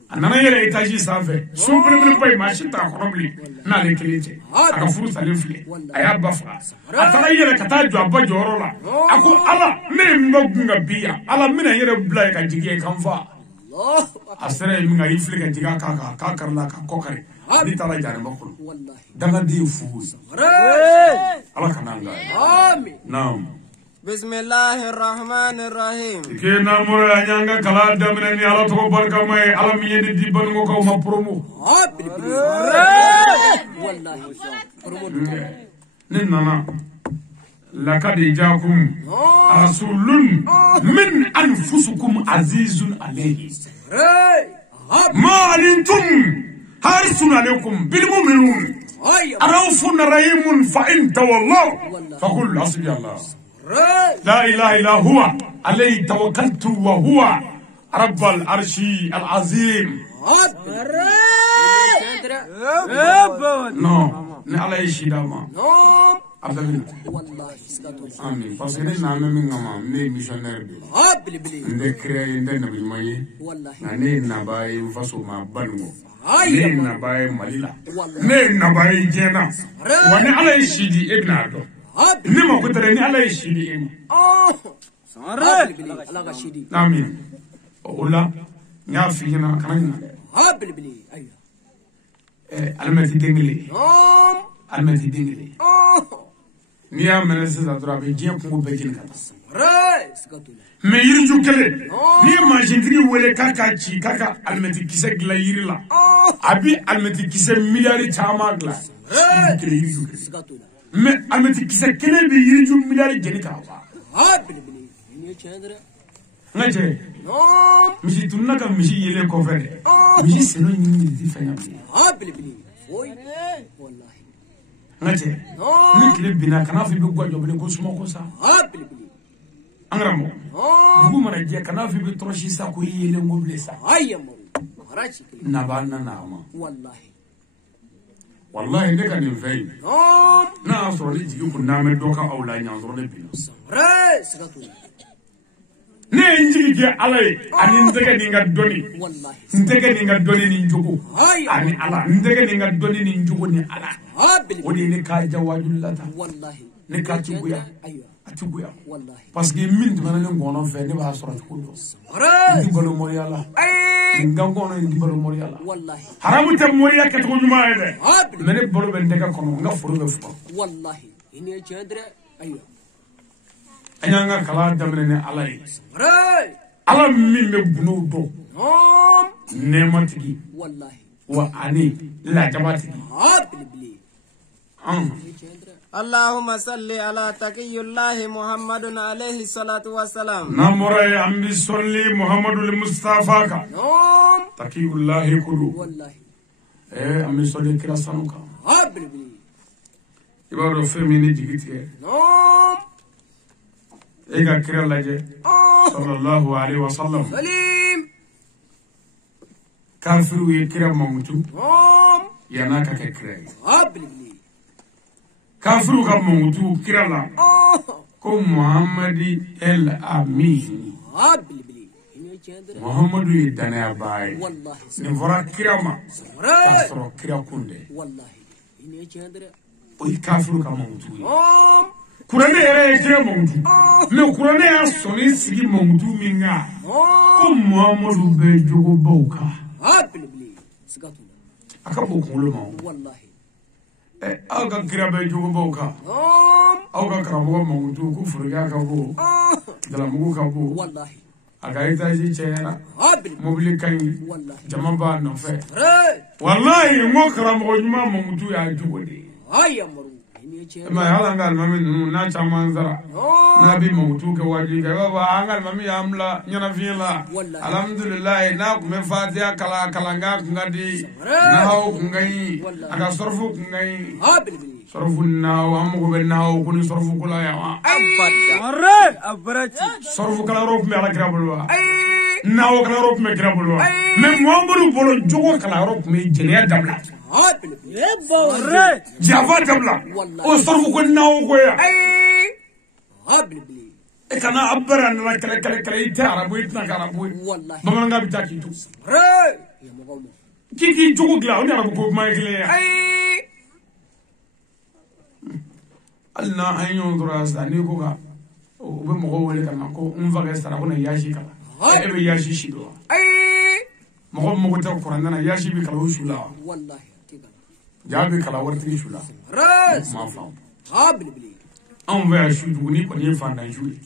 a nana yɛlɛ étage sanfɛ sun belebeleba in maa si t'a kɔrɔ bilen n'ale kelen tɛ a ka furu salen filɛ a y'a ba faga a taara yɛlɛ ka taa jɔ a ba jɔyɔrɔ la a ko ala ne ye n ba gun ka bi yan ala n bɛna n yɛrɛ bila ye ka jigi ye kan fa a sera yen min kan y'i fili ka jigin a kan k'a karila ka kɔ kari n'i taara jaanima kɔnɔ dangaden ye fu ye ala ka n'an ka ye naam bismillahirrahmanirrahim ke namoro ya nyanga kala daminɛ ni ala tɔgɔ barikama ye ala min ye di di banuŋɔkaw ma promo ne nana lakadi jaakum rasulun min anfusukum azizun alayhi ma alintum harisun alaykum bil mu'minun arafun rahimun fa in tawallaw faqul hasbi allah la ilaha illa huwa alayhi tawakkaltu wa huwa rabbul arshi al azim no ne ala yishidama Amin. Parce que ne n'amène min kama ne missionnaire de. Ne créé ne nabi maye. Ne nabaye faso ma bango. Ne nabaye malila. Ne nabaye jena. Wa ne ala yishidi ibnado. Ne ma ko tere ni ala yishidi em. Amin. Ola nya fi na kanina. Almati dengeli. Almati dengeli. n'i y'a minɛ sisan dɔrɔn a bɛ diɲɛ kungo bɛɛ jeni ka taa mais yiriju kelen n'i ye mansintigi wele k'a ka ci k'a ka alimɛti kisɛ dilan yiri la a bi alimɛti kisɛ miliyari caman dilan yiriju kelen mais alimɛti kisɛ kelen bɛ yiriju miliyari jeni k'a ban n ka cɛ misi tununa ka misi yelen kɔfɛ dɛ misi seno ɲini de ti fɛn ya bilen n ka cɛ ni tile binna kana fɔ i bɛ guwa jɔbilen ko suma ko sa an karamɔgɔ dugu mana jɛ kana fɔ i bɛ tɔrɔsi sa ko i yelen ko bilen sa naba nana a ma wallahi ne ka nin fɛn in n'a y'a sɔrɔ ne jigi kun n'an bɛ dɔ ka aw la ɲan sɔrɔ ne binna ne ye n jigi kɛ ala ye ani n tɛgɛ ni n ka dɔnni n tɛgɛ ni n ka dɔnni ni n jogo ani ala n tɛgɛ ni n ka dɔnni ni n jogo ni ala o de ye ne k'a ja wajulu la ta ne k'a ti goya a ti goya parce que min tɛmɛna ne ngɔnɔ fɛ ne b'a sɔrɔ cogo dɔn n ti balo mɔriya la n ka ngɔnɔ n ti balo mɔriya la haramu tɛ mɔriya kɛcogo ɲuman ye dɛ mais ne balo bɛ n tɛgɛ kɔnɔ n ka foro bɛ fuga an y'an ka kalan daminɛ ni ala ye ala min bɛ gundo dɔn nɛɛmatigi wa ani lajabatigi Allahumma salli ala taqiyullahi Muhammadun alayhi salatu wassalam. Namora ye an bi solli Muhammadul Mustafa kan taqiyullahi kudu an bi solli kira sanu kan i b'a dɔn fɛn min ni jigi tigɛ e ka kira lajɛ sallallahu alaihi wasallam kafiru ye kira mamutu yana ka kɛ kira ye kafiru ka mamutu kira la ko Muhammadi el Amin Muhammadu ye danaya baa ye nin fɔra kira ma k'a sɔrɔ kira kun tɛ o ye kafiru ka mamutu ye kuranɛ yɛrɛ ye kira mamutu mais kuranɛ y'a sɔnni sigi mamutu min kan ko Muhammadu bɛ jogobaw kan a ka bon kunkolo ma aw ka kira bɛ jogobaw kan aw ka karamɔgɔ mamutu ko forokiya ka bon dalamugu ka bon a ka étage cayara mobili ka ɲi jama b'a nɔfɛ wallahi n ko karamɔgɔ ɲuman mamutu y'a jogo de ye mais hali an ka alimami ninnu n'a caman sara n'a bɛ mamutu kɛ wajibi kɛ i b'a fɔ an ka alimami y'an bila ɲɛnafiɲɛ la alhamdulilayi n'a tun bɛ fatiha kalankan kun ka di nahawu kun ka ɲi a ka sɔrɔfu kun ka ɲi sɔrɔfu nahawu an mago bɛ nahawu ko ni sɔrɔfu ko la yan wa sɔrɔfu kalanyɔrɔ tun bɛ alakira bolo wa nahawu kalanyɔrɔ tun bɛ kira bolo wa mais Muhamadu bolo jogo kalanyɔrɔ tun bɛ jɛnɛya dabila jafa dabila o sɔrɔfu ko nahawu ko ya e kana abara nana kɛlɛ i tɛ arabu i tɛna kɛ arabu ye bamanankan bɛ taa k'i to k'i jogo dilan o ni arabu ko kuma ye kelen ye hali na an ye ɲɔgɔn sɔrɔ yan sisan n'i ko ka u bɛ mɔgɔw wele ka na ko n fa kɛ sara ko na yaasi kalan e bɛ yaasi si dɔn wa mɔgɔ mago tɛ kuranɛ na yaasi bɛ kalan o su la wa jaa bɛ kalan waritigi su la kuma faamu anw fɛ yan su tuguni kɔni ye fantan su ye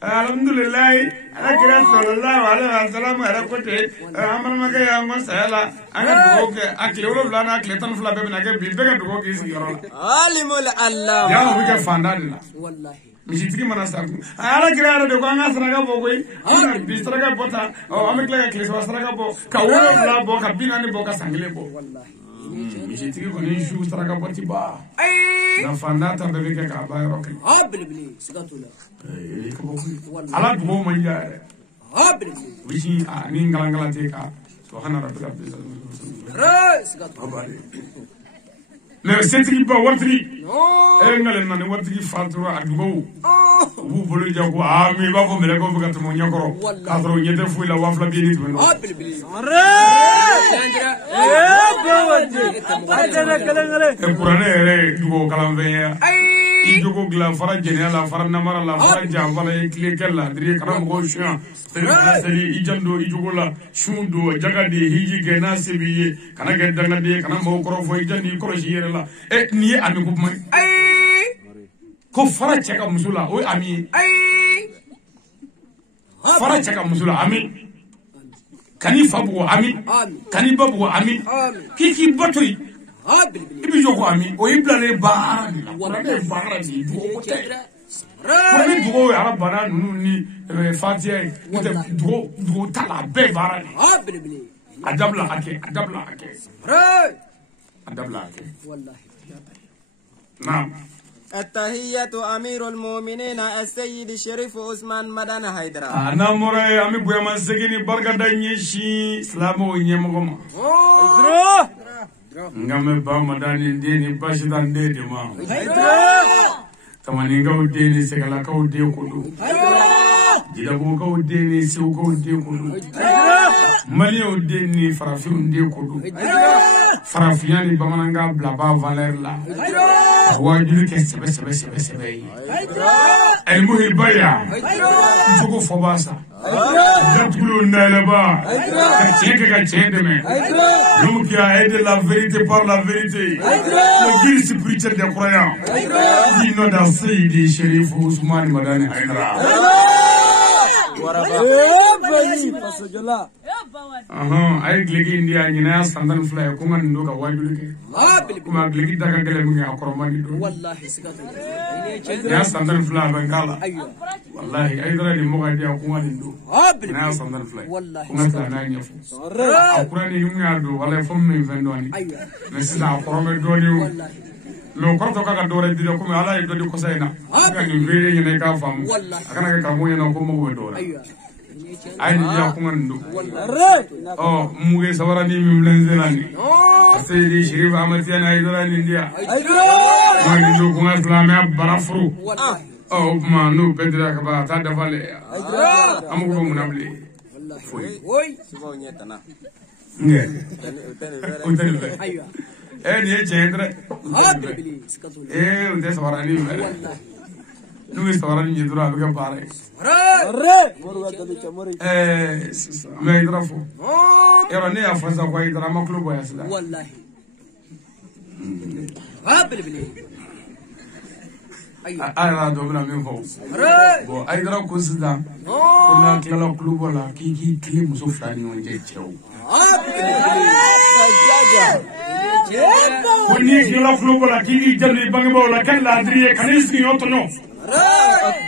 alhamdulilayi ala kira sallallahu alaihi wasallam yɛrɛ ko ten an balimakɛ y'an ka saya la an ka dugawu kɛ a tile 7 n'a tile 12 bɛɛ bɛna kɛ bi bɛɛ ka dugawu k'i sigiyɔrɔ la alimul Allah yala o bɛ kɛ fantan de la misitigi mana sa ala kira yɛrɛ de ko an ka saraka bɔ koyi an bɛna bi saraka bɔ tan an bɛ tila ka tile 3 saraka bɔ ka 7 bɔ ka 40 bɔ ka san 1 bɔ misitigi kɔni su saraka bɔ ti ban nka fantan ta bɛɛ bɛ kɛ k'a ban yɔrɔ kelen ala dugawu man diya yɛrɛ bisi ni ngalangala tɛ ka subhana rabbika mais setigi ba waritigi ngale na ni waritigi fatura a dugawu u b'u bolo ja ko mi b'a fɔ mɛlɛkɛw bɛ ka tɛmɛ u ɲɛkɔrɔ k'a sɔrɔ u ɲɛ tɛ foyi la 2000 bɛ ni tɛmɛ kuranɛ yɛrɛ ye dugawu kalanfɛn ye i jogo dilan fara jɛnɛya la fara namara la fara janfara ye tile kɛ ladiri kana mɔgɔw suɲɛ seli i jan don i jogo la sun don jaga de hiji kɛ n'a se b'i ye kana kɛ dangaden ye kana mɔgɔw kɔrɔ fɔ i jan di i kɔlɔsi i yɛrɛ la nin ye ami ko kuma ye ko fara cɛ ka muso la o ye ami ye fara cɛ ka muso la ami kani fa bugo ami kani ba bugo ami k'i bato yi i bi jɔ ko ami o y'i bilalen baara de la kuranɛ baara de ye dugawu tɛ kuranɛ dugawu ye ala bana ninnu ni fatiya ye n'o tɛ dugawu t'a la a bɛɛ baara de a dabila a kɛ a dabila a kɛ a dabila a kɛ naam. التحية أمير المؤمنين السيد شريف عثمان مدن حيدرا أنا مرة أمي بويا ما سكني بركة دنيشي سلامو ينمغما ngame ba madani ndeni bashidan ndede ma tamani ngaw deni segala kaw de kudu dida bo kaw deni sew kaw de kudu mali o deni farafi de kudu farafiyani bamananga blaba valer la wajulu ke sebe ay muhibaya jugo fobasa Zatulu Nalaba, l'homme qui a aidé la vérité par la vérité, le guide spirituel des croyants, qui n'a d'assez des shérifs Ousmane Madani Haïdra. Ay glegi India nyina sandan fly ko man ndo ka wajulu ke kuma glegi daga gele mi akoromani do wallahi sigatu ya sandan fly bangala wallahi ay dara ni mo ga dia ko ngani do na sandan fly wallahi kuma na nyafu akurani ni mu do wala fo mi vendoni mais sida akorome do ni lo korto ka do re di ko mi ala do di ko sayna ka ni vere ni ka famu akana ka mo yana ko mo do ay ni ya ko ngando oh muge sawarani mi mlenzelani asedi shirif amatian aidara ni dia ma ni do ko ngasla barafru oh ma no pedra ka ba ta davale amugo mo munable oy sibo nyetana nge aywa ni chendra unde sawarani nu sawarani ni dura be ka bare mais drafo era ne afanza kwa idra maklo boya sida wallahi ayra do bina min fo bo aydra ko sida ko na kala klubo la ki kli muso flani on je chew ko ni kala klubo la ki jali bangi bo la kan la adriye kanisi yoto no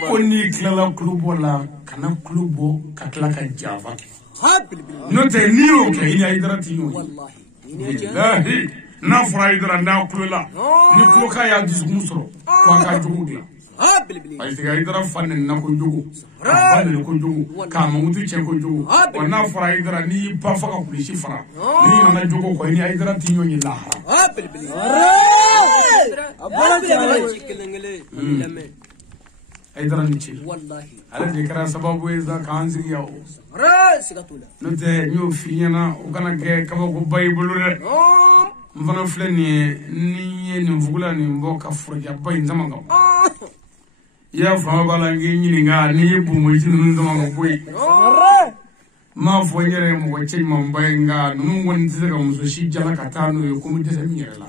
ko ni kala klubo la kana klubo katla ka java no te ni o ke ni aydra ti yo wallahi na fraidra na kulula ni kuka ya dismusro kwa ka jugudla ay tiga idra fanne na ko jugu ka bale ko jugu ka mamutu che ko jugu wana fraidra ni pa faka kulishi fara ni na jugu ko ni aydra tinyo ni la aydra ni chi wallahi ala de kara sababu eza kanzi yawo sigatula no te nyo finyana o kana ke kaba ko bible re mfano fulani ni mvugula ni mboka furja bai nzamanga ya fama bala ngi nga ni bumo yitinu nzamanga boy ma fonyere mo wache mambai nga nungu nzega muso shijala katano yo kumudesa miyela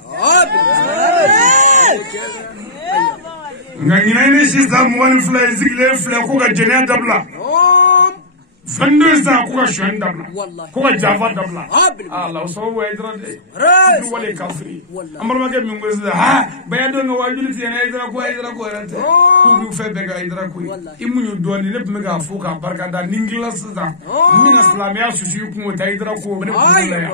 nga ngina ni shisa mwani fly zikle fly ko ga jenya dabla 22 ans ko ga shon dabla ko ga java dabla Allah so wa idra de wala kafri ambar ma ke mi ngol ha bayado no wajuli ti na idra ko rante ko bi fe be ga idra ko imunyu doni lepp me ga fuka barka da ningila sida min islamia sushi ko ta idra ko be ko la ya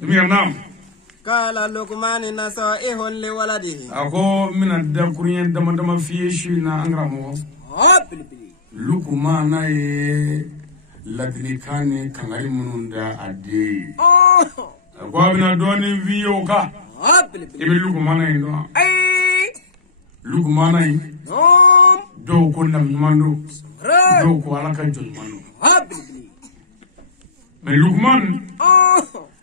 mi nam kala lukman nasaihun li waladihi ako mina da kurien dama fiye shi na angramo lukman ye ladlikane kangari mununda ade ko abina doni viyo ka ibe lukman ye do lukman ye do ko nam mando do ko alaka jol mando me lukman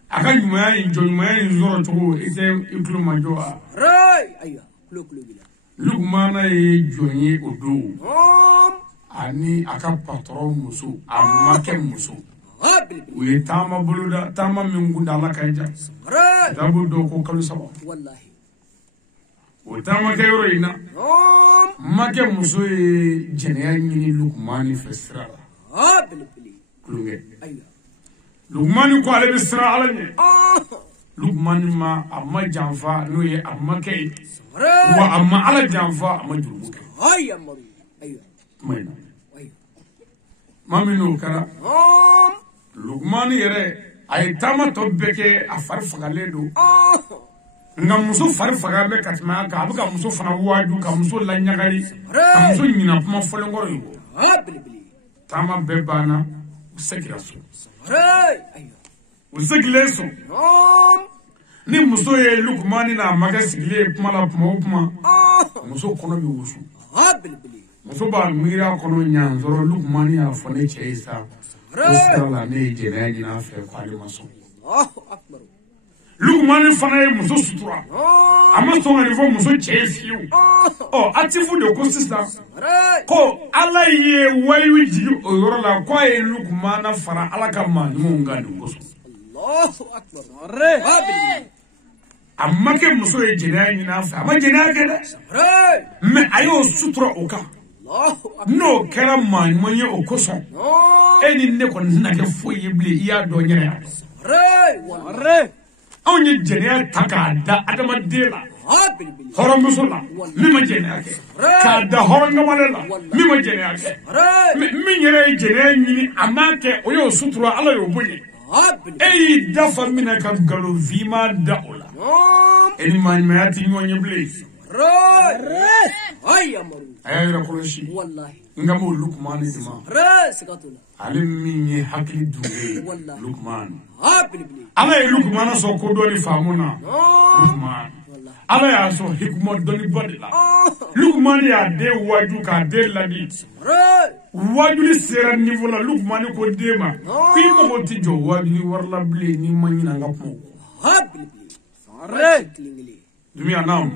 aka nyumaya nzoro tuko ite iklu majoa aywa klo bila lukmana ye jonye odo ani aka patron muso amake muso we tama buluda tama mingunda la kanja dabu do ko kalu sabo wallahi o taama kɛ yɔrɔ in na makɛ muso ye jɛnɛya ɲini Lukumani fɛ sira la kulonkɛ Lukumani ko ale bɛ siran Ala ɲɛ Lukumani a ma janfa n'o ye a makɛ ye wa a ma Ala janfa a ma jurumu kɛ kuma in na maa min n'o kɛra Lukumani yɛrɛ a ye taama tɔ bɛɛ kɛ a fari fagalen don nka muso fari faga bɛ ka tɛmɛ a kan a bɛ ka muso fana waaju ka muso laɲagari ka muso ɲina kuma fɔlenkɔrɔ in kɔ taama bɛɛ banna u segira so u segilen so ni muso ye Lukumani n'a makɛ sigilen ye kuma la tuma o tuma muso kɔnɔ bɛ wusu muso b'a miiri a kɔnɔ ɲansɔrɔ Lukumani y'a fɔ ne cɛ ye sa o sira la ne ye jɛnɛya ɲini a fɛ k'ale ma sɔn Lukumani fana ye muso sutura a ma sɔn ka nin fɔ muso cɛ ye fiyewu a ti fu de ko sisan ko Ala ye wayiyu jigin o yɔrɔ la k'a ye Lukumana fara Ala ka maa ɲumanw kan nin kosɔn a ma kɛ muso ye jɛnɛya ɲini a fɛ a ma jɛnɛya kɛ dɛ mais a y'o sutura o kan n'o kɛra maa ɲuman ye o kosɔn e ni ne kɔni tɛna kɛ foyi ye bilen i y'a dɔn yɛrɛ y'a anw ye jɛnɛya ta k'a da adamaden la hɔrɔnmuso la min ma jɛnɛya kɛ k'a da hɔrɔnkawale la min ma jɛnɛya kɛ min yɛrɛ ye jɛnɛya ɲini a m'a kɛ o y'o sutura Ala y'o bonya e y'i dafa min na ka nkalon finma da o la e ni maa ɲumanya tɛ ɲɔgɔn ye bilen a y'a yɛrɛ kɔlɔsi nka m'o Lukumani de ma ale min ye hakili duuru ye Lukumani Ala ye Lukumana sɔn ko dɔɔni faamu na Lukumani Ala y'a sɔn hikima dɔnniba de la Lukumani y'a den waaju k'a den ladi waajuli sera niveau la Lukumani ko den ma ko i mago tɛ jɔ waajuli wari la bilen n'i ma ɲina n ka kuma dumiya naam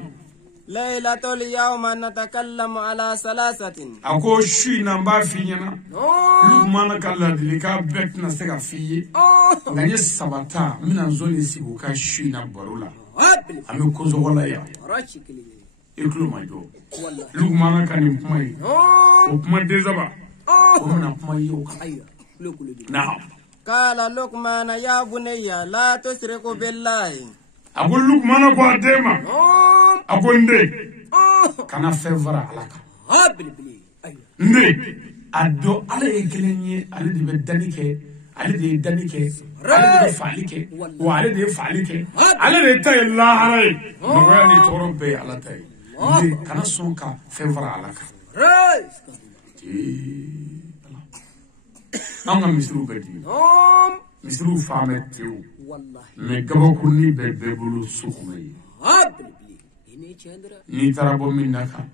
Laylatul yawma natakallamu ala salasatin ako su in na n b'a f'i ɲɛna Lukumana ka ladilikan bɛɛ tɛna se ka f'i ye nka n ye saba ta n bɛna nson de sigi u ka su in na baro la an bɛ kosɔgɔ la yan i tulo ma jɔ Lukumana ka nin kuma ye o kuma den saba o bɛna kuma ye o kan naam qala Luqman ya bunayya la tushriku billahi a ko Lukumana ko a den ma a ko n den kana fɛn fara Ala kan n den a dɔn Ala ye kelen ye ale de bɛ danni kɛ ale de ye danni kɛ ale de bɛ faali kɛ wa ale de ye faali kɛ ale de ta ye lahara ye nɔgɔya ni tɔɔrɔ bɛɛ ye Ala ta ye n den kana sɔn ka fɛn fara Ala kan an ka misiriw bɛ di misiriw fan bɛ tewu mais gabakuruni bɛ bɛɛ bolo so kɔnɔ ye n'i taara bɔ min na kan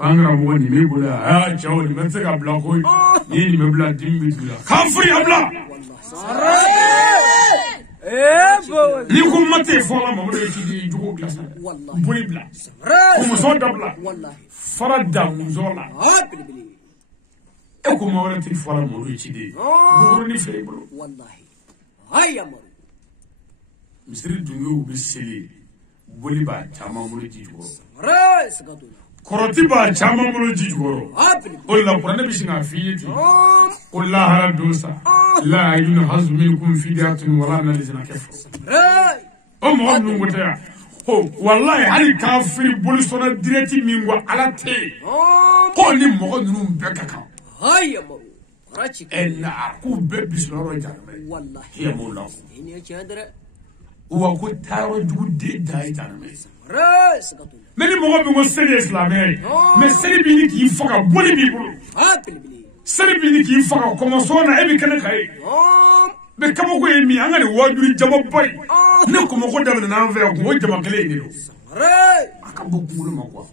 an karamɔgɔ nin b'i bolo yan cɛw nin bɛ se ka bila koyi n'i nin bɛ bila dimi bɛ tugu la k'an firi a bila n'i ko ma tɛ fɔlɔ Mamadu ye ci jogo gilasa boli bila ko muso dabila fara da muso la e ko ma wɛrɛ tɛ fɔlɔ Mamadu ye ci de ye guguruni fɛ i bolo misiri dunkew bɛ seli boli b'a caman bolo ji jukɔrɔ kɔrɔti b'a caman bolo ji jukɔrɔ o de la kuranɛ bɛ sin k'a f'i ye ten ko lahara don sa la yajuna hazu minkum fidyatun wala nalizina kɛfɔ o mɔgɔ ninnu ko tɛ yan ko walayi hali kafiri boli sɔnna dirɛti min ko Ala tɛ yen ko ni mɔgɔ ninnu bɛɛ ka kan na k'u bɛɛ bisimilayɔrɔ jahanama ye hiya mawla wa ko taayɔrɔ jugu den da ye jahanama ye mais ni mɔgɔ min ko seli ye silamɛya ye mais seli b'i ni k'i faga boli b'i bolo seli b'i ni k'i faga kɔmɔsɔn na e bɛ kɛnɛ kan ye mais kabako ye min an ka nin waajuli jamaba ye ne kɔmɔko daminɛna an fɛ yan kun o jama kelen in de don a ka bɔ kunkolo ma quoi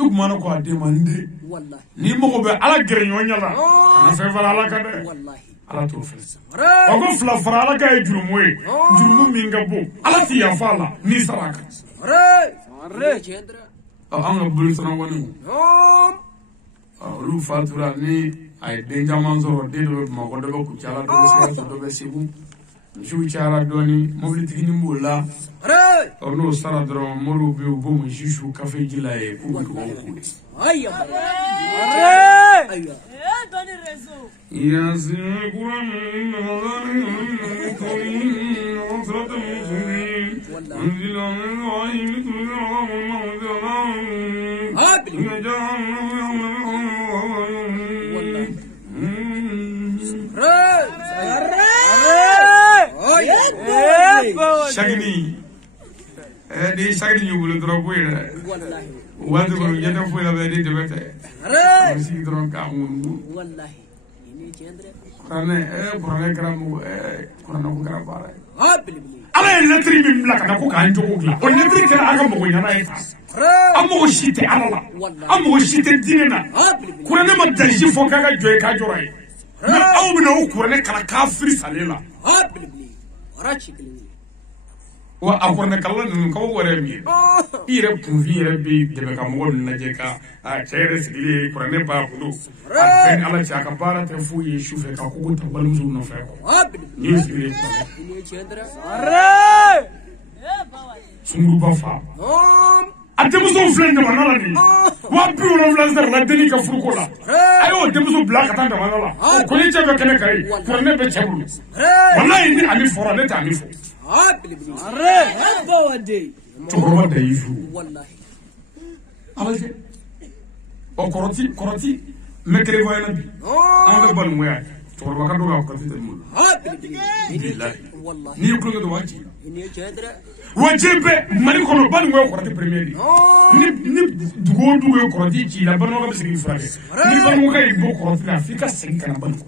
Lukumana ko a den ma n den n'i mago bɛ Ala gɛrɛɲɔgɔnya la kana fɛn fara Ala kan dɛ Ala t'o fɛ a ko fila fara Ala kan ye jurumu ye jurumu min ka bon Ala tɛ yafa a la n'i sara a kan an ka bolisanawalew olu fatura ni a ye den caman sɔrɔ den dɔ bɛ Bamakɔ dɔ bɛ Kucala dɔ bɛ Sikaso dɔ bɛ Segu misiw cayara dɔɔni mobilitigi b'o la ono sara dron molu be bo mo jishu café jilaye ku ko ayya ayya doni rezo ya zikuran nasrat muslimin anzila Shagni di shagni ñu bulu dro boy la wallahi wadu ko ñata fu la be di debete ci dro ka mun wallahi ini ci andre kurane karamu kurane ko kara bare bilibili ala la tribi blaka ko ka nto ko la on ne tri kala aga mo nyama eta amo shite ala amo shite dinena kurane ma daji fo kaga joy ka joray na aw bi no kurane kala kafir salela bilibili warachi bilibili wa akorne kala nun ko wore mi ire puvi ire bi de ka mo na je ka a chere sigli kurane ba kudu ben ala cha ka bara te fu yi shufe ka ko ta balum zu no fe ko ni sigli ini ci andre sumuru ba fa ademuso flende manala ni wa bi wala flanzer la deni ka furuko la ayo demuso bla ka tanda manala ko ni je be kene kai kurane be chabulu wallahi ni ami fora ne ta ami fo bilibili bawade tokoro da yifu wallahi alaje o koroti mekere ko yana bi anda ban moya tokoro ka do ka ko tete mu billahi wallahi ni ko do waji ini ci andre wajebe mali kono ban moya koroti premier ni dugo koroti ci la ban mo ka sigi frade ni ban mo ka ibo koroti na fika sigi kana ban ko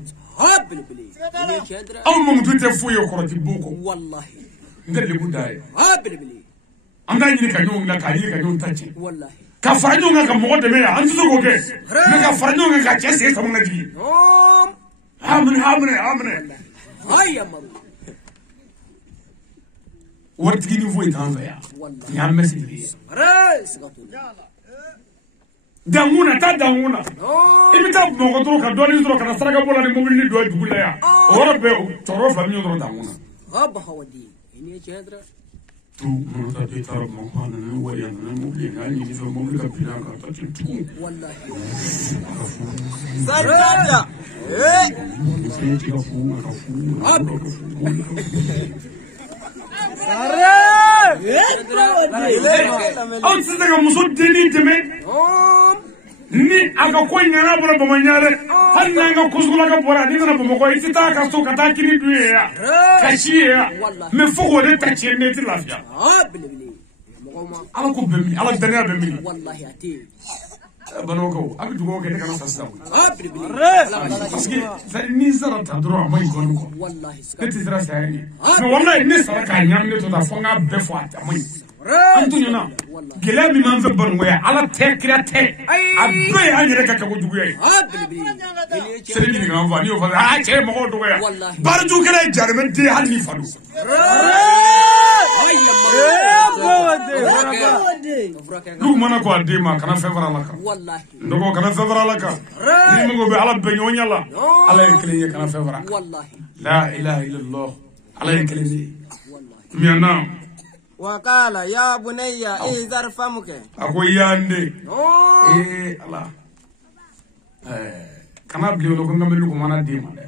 bilibili ini ci andre aw mo mutute fuyo koroti boko wallahi ngale budaye bilibili anda ni ka nyong na ka ni ka nyong tachi wallahi ka faranyo nga ka mo de me an tu ko ke me ka faranyo nga ka chese ka mo ngaji hamne ayya maru warti ni vo itan ya ya mesi sigatu danguna imita mo ko to ka doli to ka saraga bola ni mo ni do dugula ya ora be toro fa mi do danguna hawadi ini ci andre tu mo ta de tarab mo ko na ni wari na mo bi na ni so mo ka pina ka ta tu wallahi sarja ni ti ka fu aw ti daga muso deni deme ni aga ko nyana bolo bo manyare har nanga kusula ka bora ni na bo ko iti ta ka so ka ta kini duye ya ka shi ya me fo ko de ta chi ne ti lafiya bilibili ala ko bemmi ala dania bemmi wallahi ati bano ko abi dugo ke kana sasa bilibili parce que ni zara ta dro ma ko ko wallahi ne ti zara sa ni no wallahi ne sara ka nyam ne to ta fo nga be fo ata mai antu na gele mi man fe ban ngoya ala te krate abe anyere ka ko dugo yi bilibili ini ci sere ni ga va ni o fa a che mo ko dugo ya barju kere jarme de hal ni fadu ayya maru lu mana ko ade ma kana fe fara la ka wallahi ndogo kana fe fara la ka ni mo go be ala be nyonya la ala e kele kana fe fara wallahi la ilaha illallah ala e kele ni miana وقال يا بني إذا فمك ako yande ala kana bli no ko ngam lu ko mana de ma de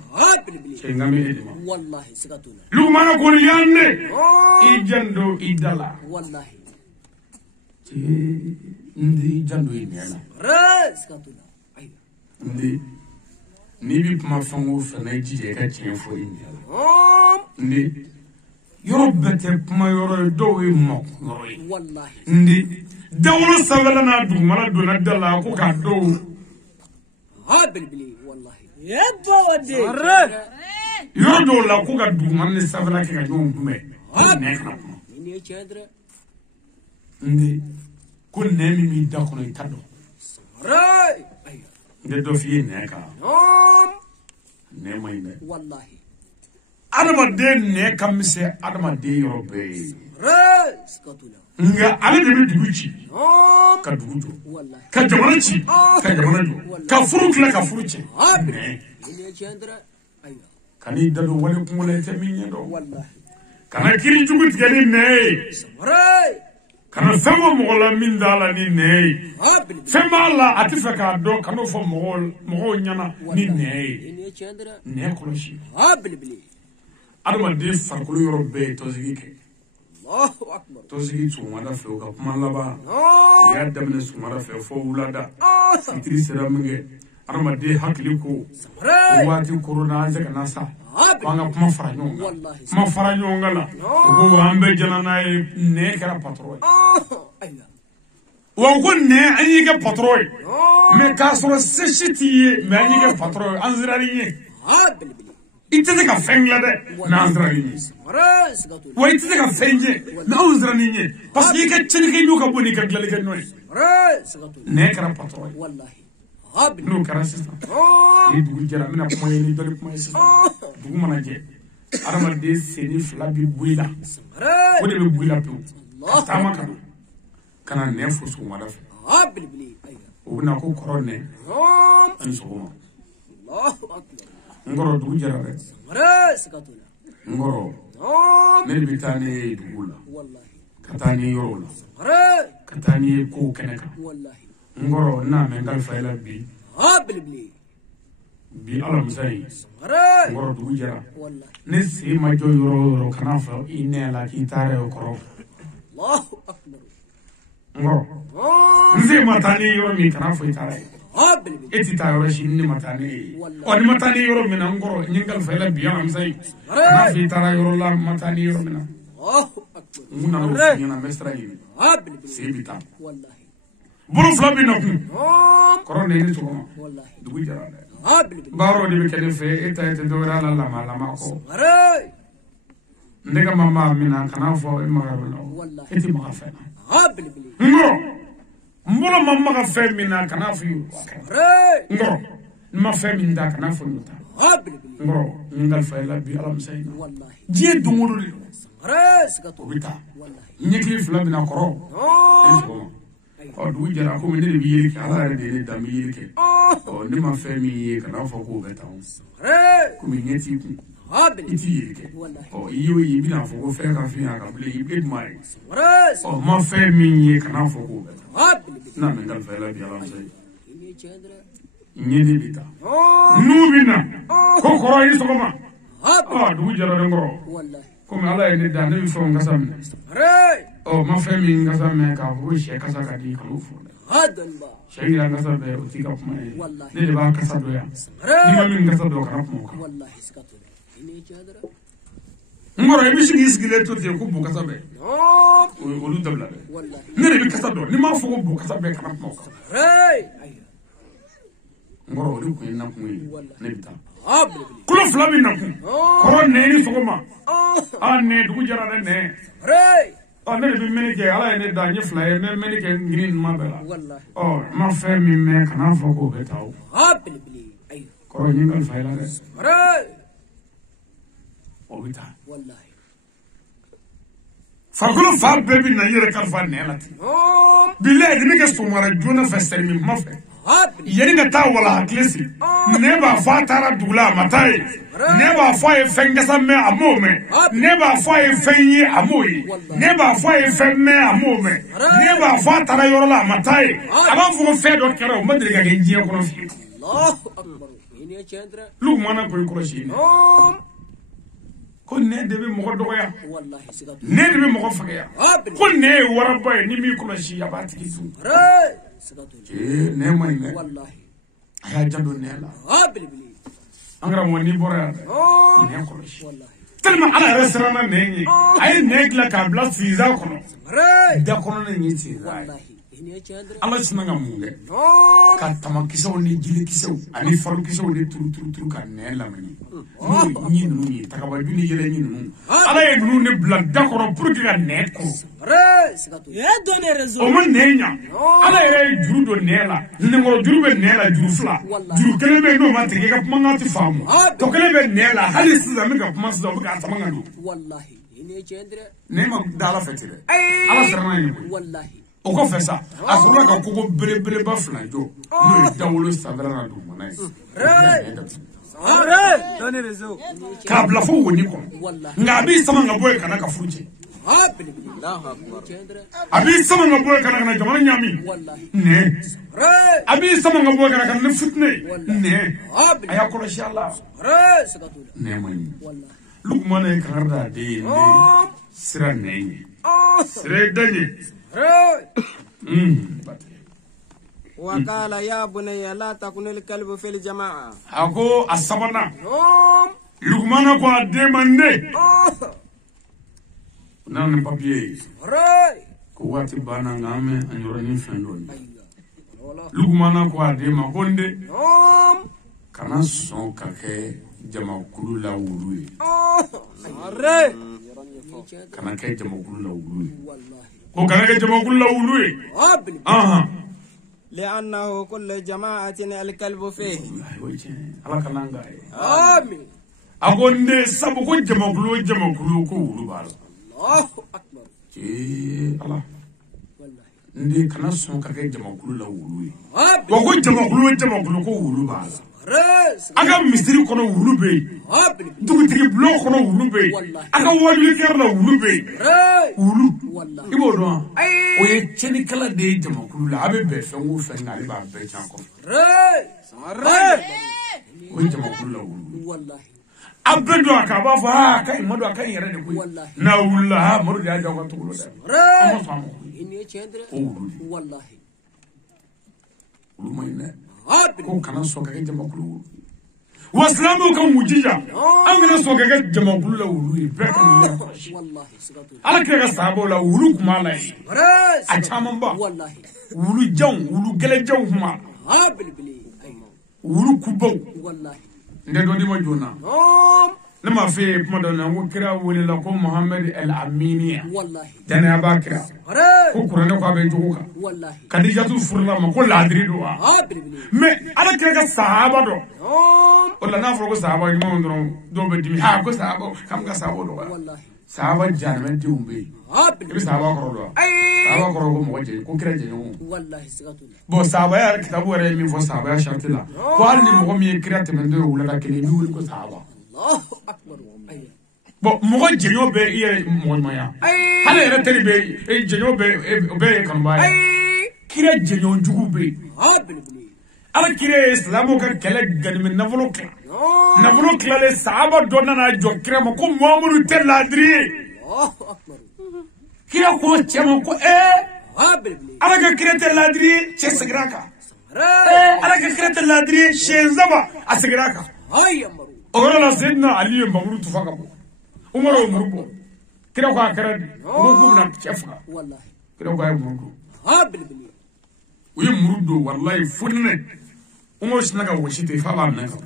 bilibili ke ngam e de ma wallahi sigatu lu mana ko yande i jando idala wallahi ndi jando i nena sigatu ayya ndi ni bi ma fango fa na jije ka cin fo i nela ndi yoro bete kuma yoro do i mo yoro i wallahi ndi dawlo sabala na du mala do na dala ko ka do bilibili wallahi bawade yoro do la ko ka du man ne sabala ke ka do me ne ka ini ci andre ndi ko ne mi da ko no tado ayya nde do fi ne ka ne mai ne wallahi adamaden ne kamise adamaden yɔrɔ bɛɛ ye nga ale de bɛ dugu ci ka dugu jɔ ka jamana ci ka jamana jɔ ka furu tila ka furu cɛ ka n'i da don wale kungo la i tɛ min ɲɛ dɔn kana kiri jugu tigɛ ni nɛ ye kana femo mogola min dala ni nei fema la atifaka do kana fo mogol nyana ni nei ne koloshi adama de farkulu yoro be tozigi ke Allahu akbar tozigi tsumada fe ka kuma laba ya damne sumada fe fo wulada fitri sera minge adama de hakli ko wati corona zaka nasa wanga kuma fara nyonga la ko ambe janana ne kara patron wa ko ne anyi ga patron me ka so seshiti me anyi ga patron anzirari nye itete ka fengla de na anzirari nye wa itete ka fenje na anzirari nye parce que ka chini ke ñu ka boni ka glali ka noy ne kara patron wallahi no kara system ni dugu jara mina kuma ni dole kuma system dugu mana je arama de seni flabi buila o de be buila pe tama kana ne fo so mara fe o na ko korone an so ko Allahu akbar ngoro dugu jara re ngoro ne bitane dugula wallahi katani yoro katani ko keneka wallahi ngoro na mengal fayla bi alam sai ngoro dugu jara ne si ma jo yoro kana fa inela ki tare o koro Allahu akbar ngoro nzi matani yoro mi kana fa tare eti ta yoro shi ni matani o ni matani yoro mi na ngoro ngal fayla bi alam sai kana fi tare yoro la matani yoro mi na Allahu akbar muna ro ni na mestra yi si bita wallahi buru flabi na ku korone ni to wallahi dugu jara baro de be kene fe eta do rala la mala ko ndega mama mina kana fo e magaro no eti ma fa ngoro mbolo mama ka fe mina kana fo ngoro ma fe min da kana fo nuta ngoro ngal fa la bi alam sayna wallahi je dungudo de bita nyekli flabi na koro o du jara ko mi ne bi yiri ala de ne da mi yiri ke o ne ma fe mi ye kana fo ko beta on ko mi nyeti ku iti yiri ke o iyo yi bi na fo ko fe ka fi ka ble yi be mai o ma fe mi ye kana fo ko beta na me dal fe la bi ala sai nyedi bita nu bina ko ko yi so ko ma o du jara de ngoro wallahi ko mi ala ne da ne bi fo ngasam oh ma fe mi ngasa me ka ho she kasa ka di ko fu hadan ba shayira ngasa be o tika kuma ne de ba kasa do ya ni ma min ngasa do ka mo ka wallahi skato ini jadara ngoro e bi shi isgile to te ko bu kasa be o lu dabla be wallahi ne de bi kasa do ni ma fo ko bu kasa be ka mo ka ngoro ri ko na ku ne bita kulo flabi na ku koro ne ni sogoma ne dugu jara ne ne bi menike ala ne da ni fly me menike green ma bela ma fe mi me kana fo ko betaw ay ko ni ngal fayla re o bita wallahi fa kulo fa bebi na yere kan fa ne lati billahi ni ke sumara jona fa sermi ma fe yeri nga ta wala klesi ne ba fa tara dugla matai ne ba fa e fengasa me amome ne ba fa e fenyi amoyi ne ba fa e femme amome ne ba fa tara yorola matai aba fu fe do kero madri ga ngie ko fi Allahu akbar ini chendra lu mana ko shi ko ne de be mo do ya wallahi sigatu ne de be mo fa ya ko ne warabay ni mi ko shi ya ba ti su ne mai ne wallahi aya jando ne la angra mo ni bora ne ko wallahi tellement ala restaurant ne ni ay ne la ka bla fiza ko no da ko no ni ti wallahi Allah sinanga munge ka tamakiso ni jili kiso ani faru kiso ni turu ka ne la mani ni ni takaba duni yele ni nu ala ye nu ne bla d'accord pour que ka ne ko ya donné raison o man ne nya ala ye juru do ne la ne ngoro juru be ne la juru fla juru kele be no ma tege ka kuma ngati famu to kele be ne la hali sisa mi ka kuma sisa ka tamanga do wallahi ne cendre ne ma dala fetire ala sarana ni wallahi o ko fesa asura ka koko bere ba flanjo no dawolo sabra na do manai donne réseau ka bla fo woni ko nga bi sama nga boy kana ka furuje abi sama nga boy kana jamana nyami ne abi sama nga boy kana fitne ne aya ko inshallah ne mani lukman e karda de sira ne sira dani وقال يا بني لا تكن الكلب في الجماعة أكو السبنا لقمان أكو أدمني نحن بابي كواتي بانا غامي أنيراني فندون لقمان أكو أدم أكوندي كنا سون كake jama kulu la wului kana ke jama kulu la wului ko kana ke jama kulu la wului aha لأنه كل جماعة الكلب فيه ala kana ngai amin agonde sabu ko jama kulu ko wulu bala Allahu akbar ala ndi kana son kake jama kulu la wului ko jama kulu ko wulu bala aga misiri kono wulu be dugutigi blok kono wulu be aga wajuli kerla wulu be wulu ibo do o ye cheni kala de jama kulu la abe be fe wo fe ngari ba be chanko o jama kulu la wulu wallahi abbe do aka ba fa kai madu aka yere de ko na wulla ha madu ya jago to kulo da amma famu inni chendra wallahi wulu mai ne ko kana so kake jama kulu waslamu kan mujija an gina so kake jama kulu la wulu be kan ya wallahi ala kake sabo la wulu kuma la a chaman ba wallahi wulu jaw wulu gele jaw kuma wulu kubo wallahi nde do di ma jona lama fe kuma da na wukira wuli la ko Muhammad al-Aminiya wallahi dana bakira ko Qur'an ko abe juka wallahi Khadijatu furla ma ko ladri do me ala kira sahaba do wala na fo ko sahaba ni mo do be dimi ha ko sahaba kam ga sahaba do wallahi sahaba janne di umbe ibi sahaba ko do sahaba ko mo je ko kira je no wallahi sigatu bo sahaba ya kitabu re mi fo sahaba ya shartila ko al ni mo mi kira te mendo wala ka kele mi ko sahaba Allahu akbar bon mo jenyo be ye mo maya hala era tele be jenyo be kan ba kire jenyo jugu be ala kire islamu ka kele ganime navolo kla le sahaba donna na jo kire mo ko muhammadu teladri Allahu akbar kire ko chema ko ala ka kire teladri che sagraka ala ka kire teladri che zaba asagraka ay Ora la Sayyidina Ali Mamuru tufaka bo Umar Umrubo kira ko akara ko na chefa wallahi kira ko ay murudo ha bilbili uyi murudo wallahi funne Umar sinaga washite fa ba naka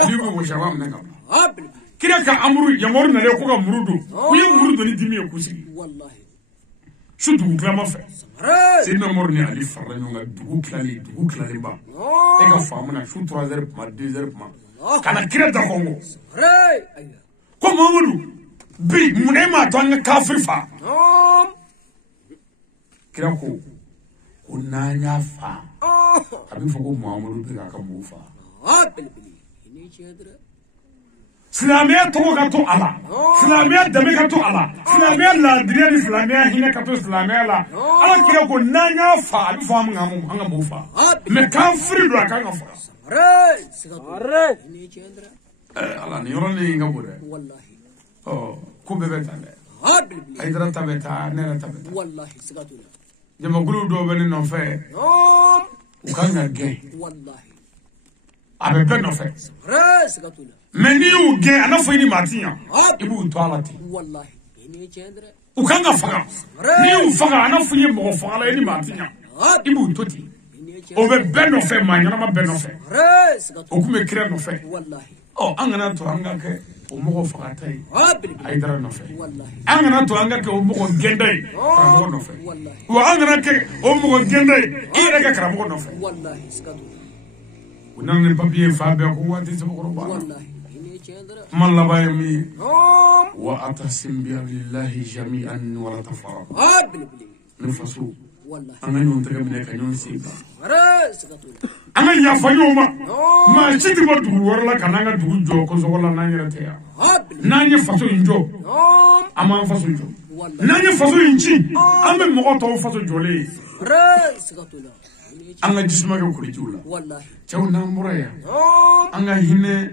Ali ko washaba naka ha bilbili kira ka amuru yamor na le ko ga murudo uyi murudo ni dimi ko sigi wallahi shudu klama fa Sayyidina Umar ni Ali farra nga dugu klali ba e ka famuna shu 3h ma 2h ma kana kira da kongo ko Muhammadu bi munema to an kafir fa kira ko kunanya fa abi fo ko Muhammadu bi ka mu fa Islamiyya to ka to ala Islamiyya da me ka to ala Islamiyya la dire Islamiyya hina ka to Islamiyya la ala kira ko nanya fa abi fo am nga mu fa me kafir do ka nga fa ala ni yoro ni ngabure wallahi ko bebe tande ay dara tabeta nera tabeta wallahi sigatu jama gulu do bene no fe ukanga ge wallahi abe be no fe sigatu meni u ge ana fo ni matinya ibu to alati wallahi ni chendra ukanga faga ni u faga ana fo ni mo faga ni matinya ibu toti o be beno fe manyana ma beno fe o kuma kire no fe wallahi angana to anga ke o mo fa tai ay dara no fe wallahi angana to anga ke o mo gendai mo no fe wallahi wa angana ke o mo gendai ire ka kara mo no fe wallahi skadu unan ne papier fa be ko wati se ko ba wallahi ni chendra man la bay mi wa atasim bi billahi jami'an wa la tafarraqu nifasu wallahi amen on taga mine kanyon siba amen ya fanyoma ma chiti mo dugu warla kananga dugu jo ko so wala nanyere te ya nanye faso injo ama faso injo n'an ye faso in ci an bɛ mɔgɔ tɔw faso jɔlen ye an ka jisuma kɛ kolitiw la cɛw n'an bɔra yan an ka hinɛ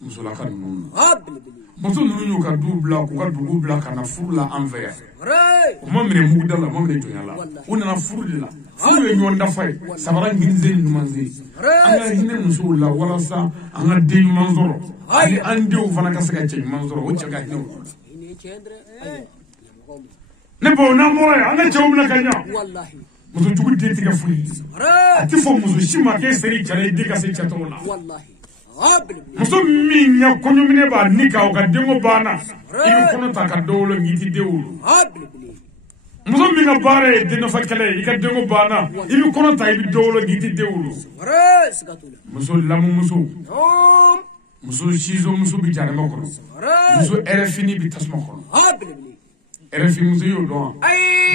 musolaka ninnu na muso ninnu y'u ka duw bila k'u ka duguw bila ka na furu la an fɛ yan u ma minɛ muguda la u ma minɛ jɔnya la u nana furu de la furu ye ɲɔgɔn dafa ye sabara ngirinse ni ɲumanse an ka hinɛ musow la walasa an ka den ɲuman sɔrɔ ani an denw fana ka se ka cɛ ɲuman sɔrɔ o cɛ ka hinɛ o ne baw n'an bɔra yan an ka cɛw minɛ ka ɲa muso jugu den tigɛ foyi a tɛ fɔ muso si ma k'e seri cɛla i den ka se cɛ tɔgɔ la muso min ɲɛ kɔɲɔminɛ b'a ni ka o ka denko banna i bɛ kɔnɔ ta ka dɔ wolo n'i ti den wolo muso min ka baara ye den nafa kɛlɛ ye i ka denko banna i bɛ kɔnɔ ta i bɛ dɔ wolo n'i ti den wolo muso lamumuso muso sizo muso bɛ jarama kɔnɔ muso ɛrɛfini bɛ tasuma kɔnɔ ɛrɛfi muso y'o dɔn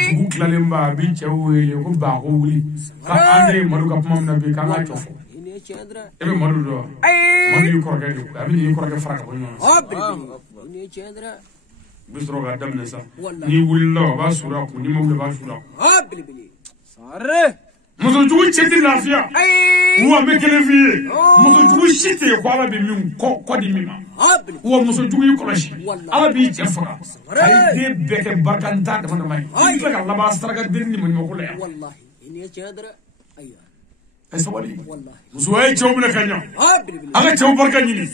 dugu tilalen ba a bɛ cɛw wele ko baako wuli ka an de Madu ka kuma min na bi k'an ka jɔ fɔ e bɛ Madu dɔn Madu y'i kɔrɔkɛ de a bɛ n'i kɔrɔkɛ fara ka bɔ ɲɔgɔn na u bɛ sɔrɔ k'a daminɛ sa n'i wulila o b'a suru a kun n'i ma wuli o b'a suru a kun muso jugu cɛ tɛ lafiya wa n bɛ kelen f'i ye muso jugu si tɛ yen ko Ala bɛ min kɔ di min ma wa muso jugu y'i kɔlɔsi Ala b'i cɛ faga a y'i den bɛɛ kɛ barikanta dama dama ye i tila ka laban saraka den ni maɲumako la yan a ye sabali muso a ye cɛw minɛ ka ɲa an ka cɛw barika ɲini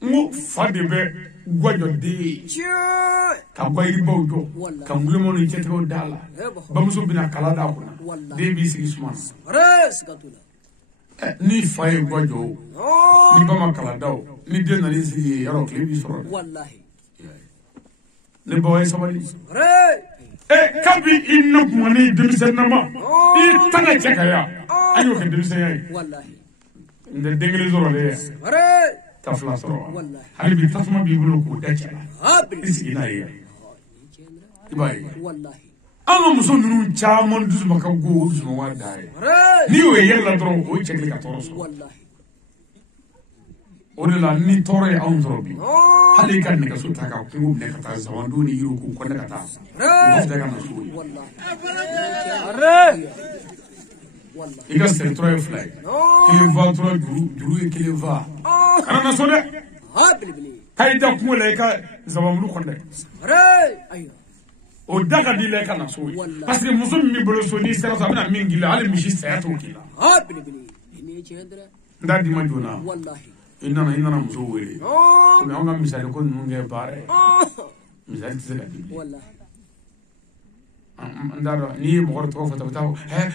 n ko fa de bɛ guajɔ den ye ka guayiribaw jɔ ka ngulɔmɔ ni cɛtigɛw da la bamuso bɛna kala d'a kunna den b'i sigi suma na ni fa ye guajɔ ni ba ma kala da o ni den nan'i sigi yen yɔrɔ tile b'i sɔrɔ ne baw ye sabali kabi i na kuma ni denmisɛnnama i tanga cɛ ka yan an y'o kɛ denmisɛnya ye n tɛ den kelen sɔrɔ dɛ ka fila sɔrɔ hali bi tasuma b'i bolo k'o da cɛ la i sigi n'a ye i b'a ye an ka muso ninnu caman dusuma ka go o dusuma wari da ye n'i y'o ye yɛlɛla dɔrɔn o ye cɛ kelen ka tɔɔrɔ sɔrɔ o de la ni tɔɔrɔ ye anw sɔrɔ bi hali i ka nɛgɛso ta ka kungo minɛ ka taa zabandu ni yiriw k'u kɔnɛ ka taa o fɛ ka na so ye i ka sɛritɔrɔ ye fila ye kelen va tɔrɔ juru ye kelen va kana na so dɛ k'a y'i da kungo la i ka zabanbulu kɔnɔ dɛ o da ka di la i ka na so ye parce que muso min b'i bolo so n'i sera so a bɛna min k'i la hali misi saya t'o k'i la n t'a d'i ma joona i nana muso wele komi anw ka misali ko ninnu kɛ baara ye misali tɛ se ka di n t'a dɔn n'i ye mɔgɔ dɔ tɔgɔ fɔ ta u bɛ taa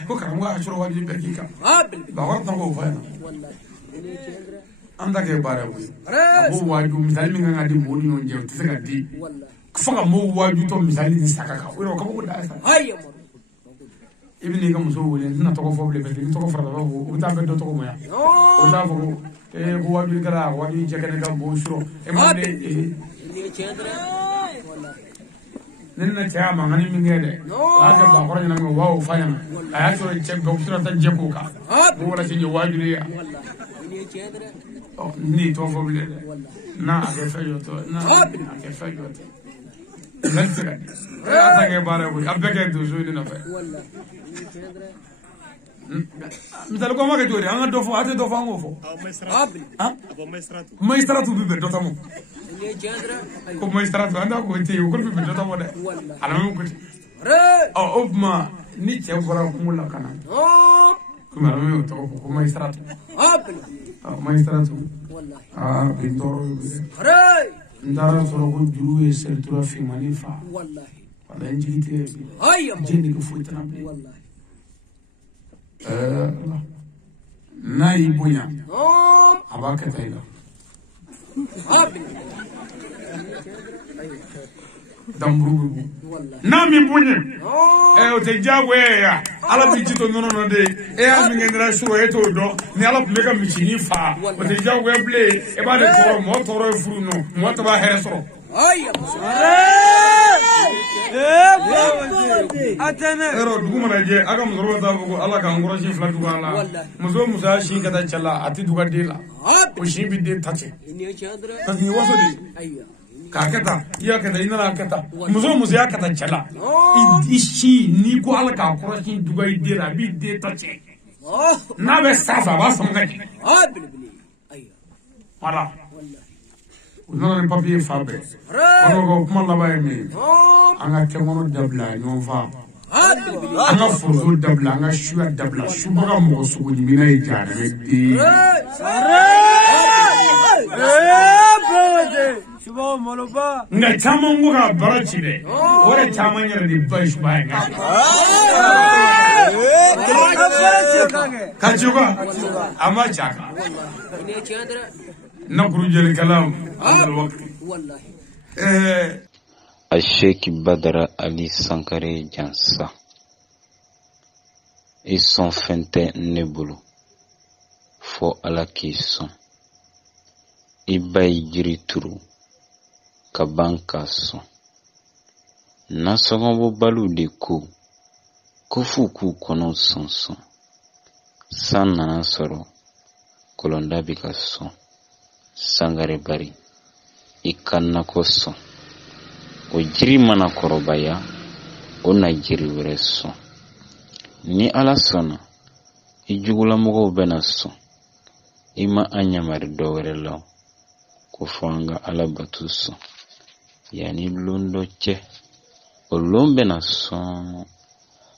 ko karamɔgɔ y'a sɔrɔ wajibi bɛɛ k'i kan bakɔrɔ tɔgɔ k'o fɔ yan an ta kɛ baara ye koyi a b'o waaju misali min kan ka di mɔgɔw ni ɲɔgɔn cɛ o tɛ se ka di fo ka mɔgɔw waaju tɔ misali ni saga kan o kaba ko da sa i bɛ n'i ka muso wele n tɛna tɔgɔ fɔ bilen parce que ni tɔgɔ fara la o bɛ taa bɛɛ dɔ tɔgɔ ma yan o t'a fɔ ko ko waaju kɛra waaju cɛ kɛnɛ ka bon sɔrɔ e ma ne ne na cɛ a mankan min kɛ dɛ a y'a kɛ bakɔrɔ ɲɛna min wa o fa ɲɛna a y'a sɔrɔ cɛ bɛɛ sera ta jɛ k'o kan ko walasa ye waaju ye yan ni tɔgɔ fɔ bilen dɛ n'a a kɛ fɛn jɔ tɔ n'a a kɛ fɛn jɔ tɛ ne tɛ se ka di e y'a ta kɛ baara ye koyi a bɛɛ kɛ donso ye ne nɔfɛ misali ko ma kɛ cogo di an ka dɔ fɔ a tɛ dɔ fɔ an k'o fɔ magistratu bɛ bɛn dɔ ta ma ko magistratu an t'a ko te yen o kɔni bɛ bɛn dɔ ta ma dɛ alamami ko ten o tuma ni cɛ bɔra kungo la ka na komi alamami y'o tɔgɔ fɔ ko magistratu magistratu bi tɔɔrɔ ye n taara sɔrɔ ko juru ye sɛritura finmani fa wala n jigi tigɛ bi jɛ nege foyi tɛna bilen n'a y'i bonya a b'a kɛ ta i la danburu bɛ bɔ n'a min bonya o tɛ diyagoya ye yan ala bɛ ji to nɔnɔ na de e y'a min kɛ nira so e t'o dɔn ni ala tun bɛ ka misinin fa o tɛ diyagoya bilen e b'a de tɔɔrɔ mɔgɔ tɔɔrɔ ye furu nɔ mɔgɔ tɛ b'a hɛrɛ sɔrɔ yɔrɔ dugu mana jɛ a ka musokɔrɔba t'a fɔ ko ala k'an kɔrɔsi fila dugu a la muso o muso y'a sin ka taa cɛ la a tɛ duga den la o sin bɛ den ta cɛ parce que waso de kakata iya kata ina kata muso ya kata chala ishi ni ko ala ka koroshi duga idira bi de tache na be safa ba songa wala non papier fabe ko kuma la bay mi anga kemono dabla nyonfa anga fozo dabla anga shuwa dabla shubaga mo suguni mina ijana be Shuba moloba nga chamangu ga barachide ore chamanyere di bash baenga kachuga ama chaka na kurujel kalam al waqt Sheikh Badara Ali Sankare Jansa ils sont fente nebulu fo ala kiso ibay jiri turu kabanka so na sogobo balu de ko kofuku kono sonson sanna soro kolonda bikaso sangare bari ikanna koso o jiri mana korobaya o na jiri wereso ni ala sona ijugula mogo benaso ima anyamari dowere law ko fanga ala batuso yani lundo che o lombe na son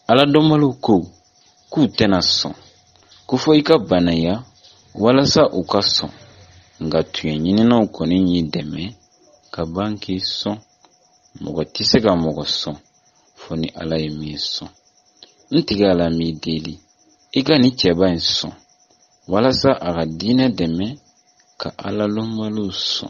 ala domalu ko ku tenaso ku foika banaya wala sa ukaso ngatuye nyine na ukoni nyideme ka banki so mogo tisega mogo so foni ala yemiso ntiga ala mideli iga ni cheba inso wala sa aga dine deme ka ala lomalu so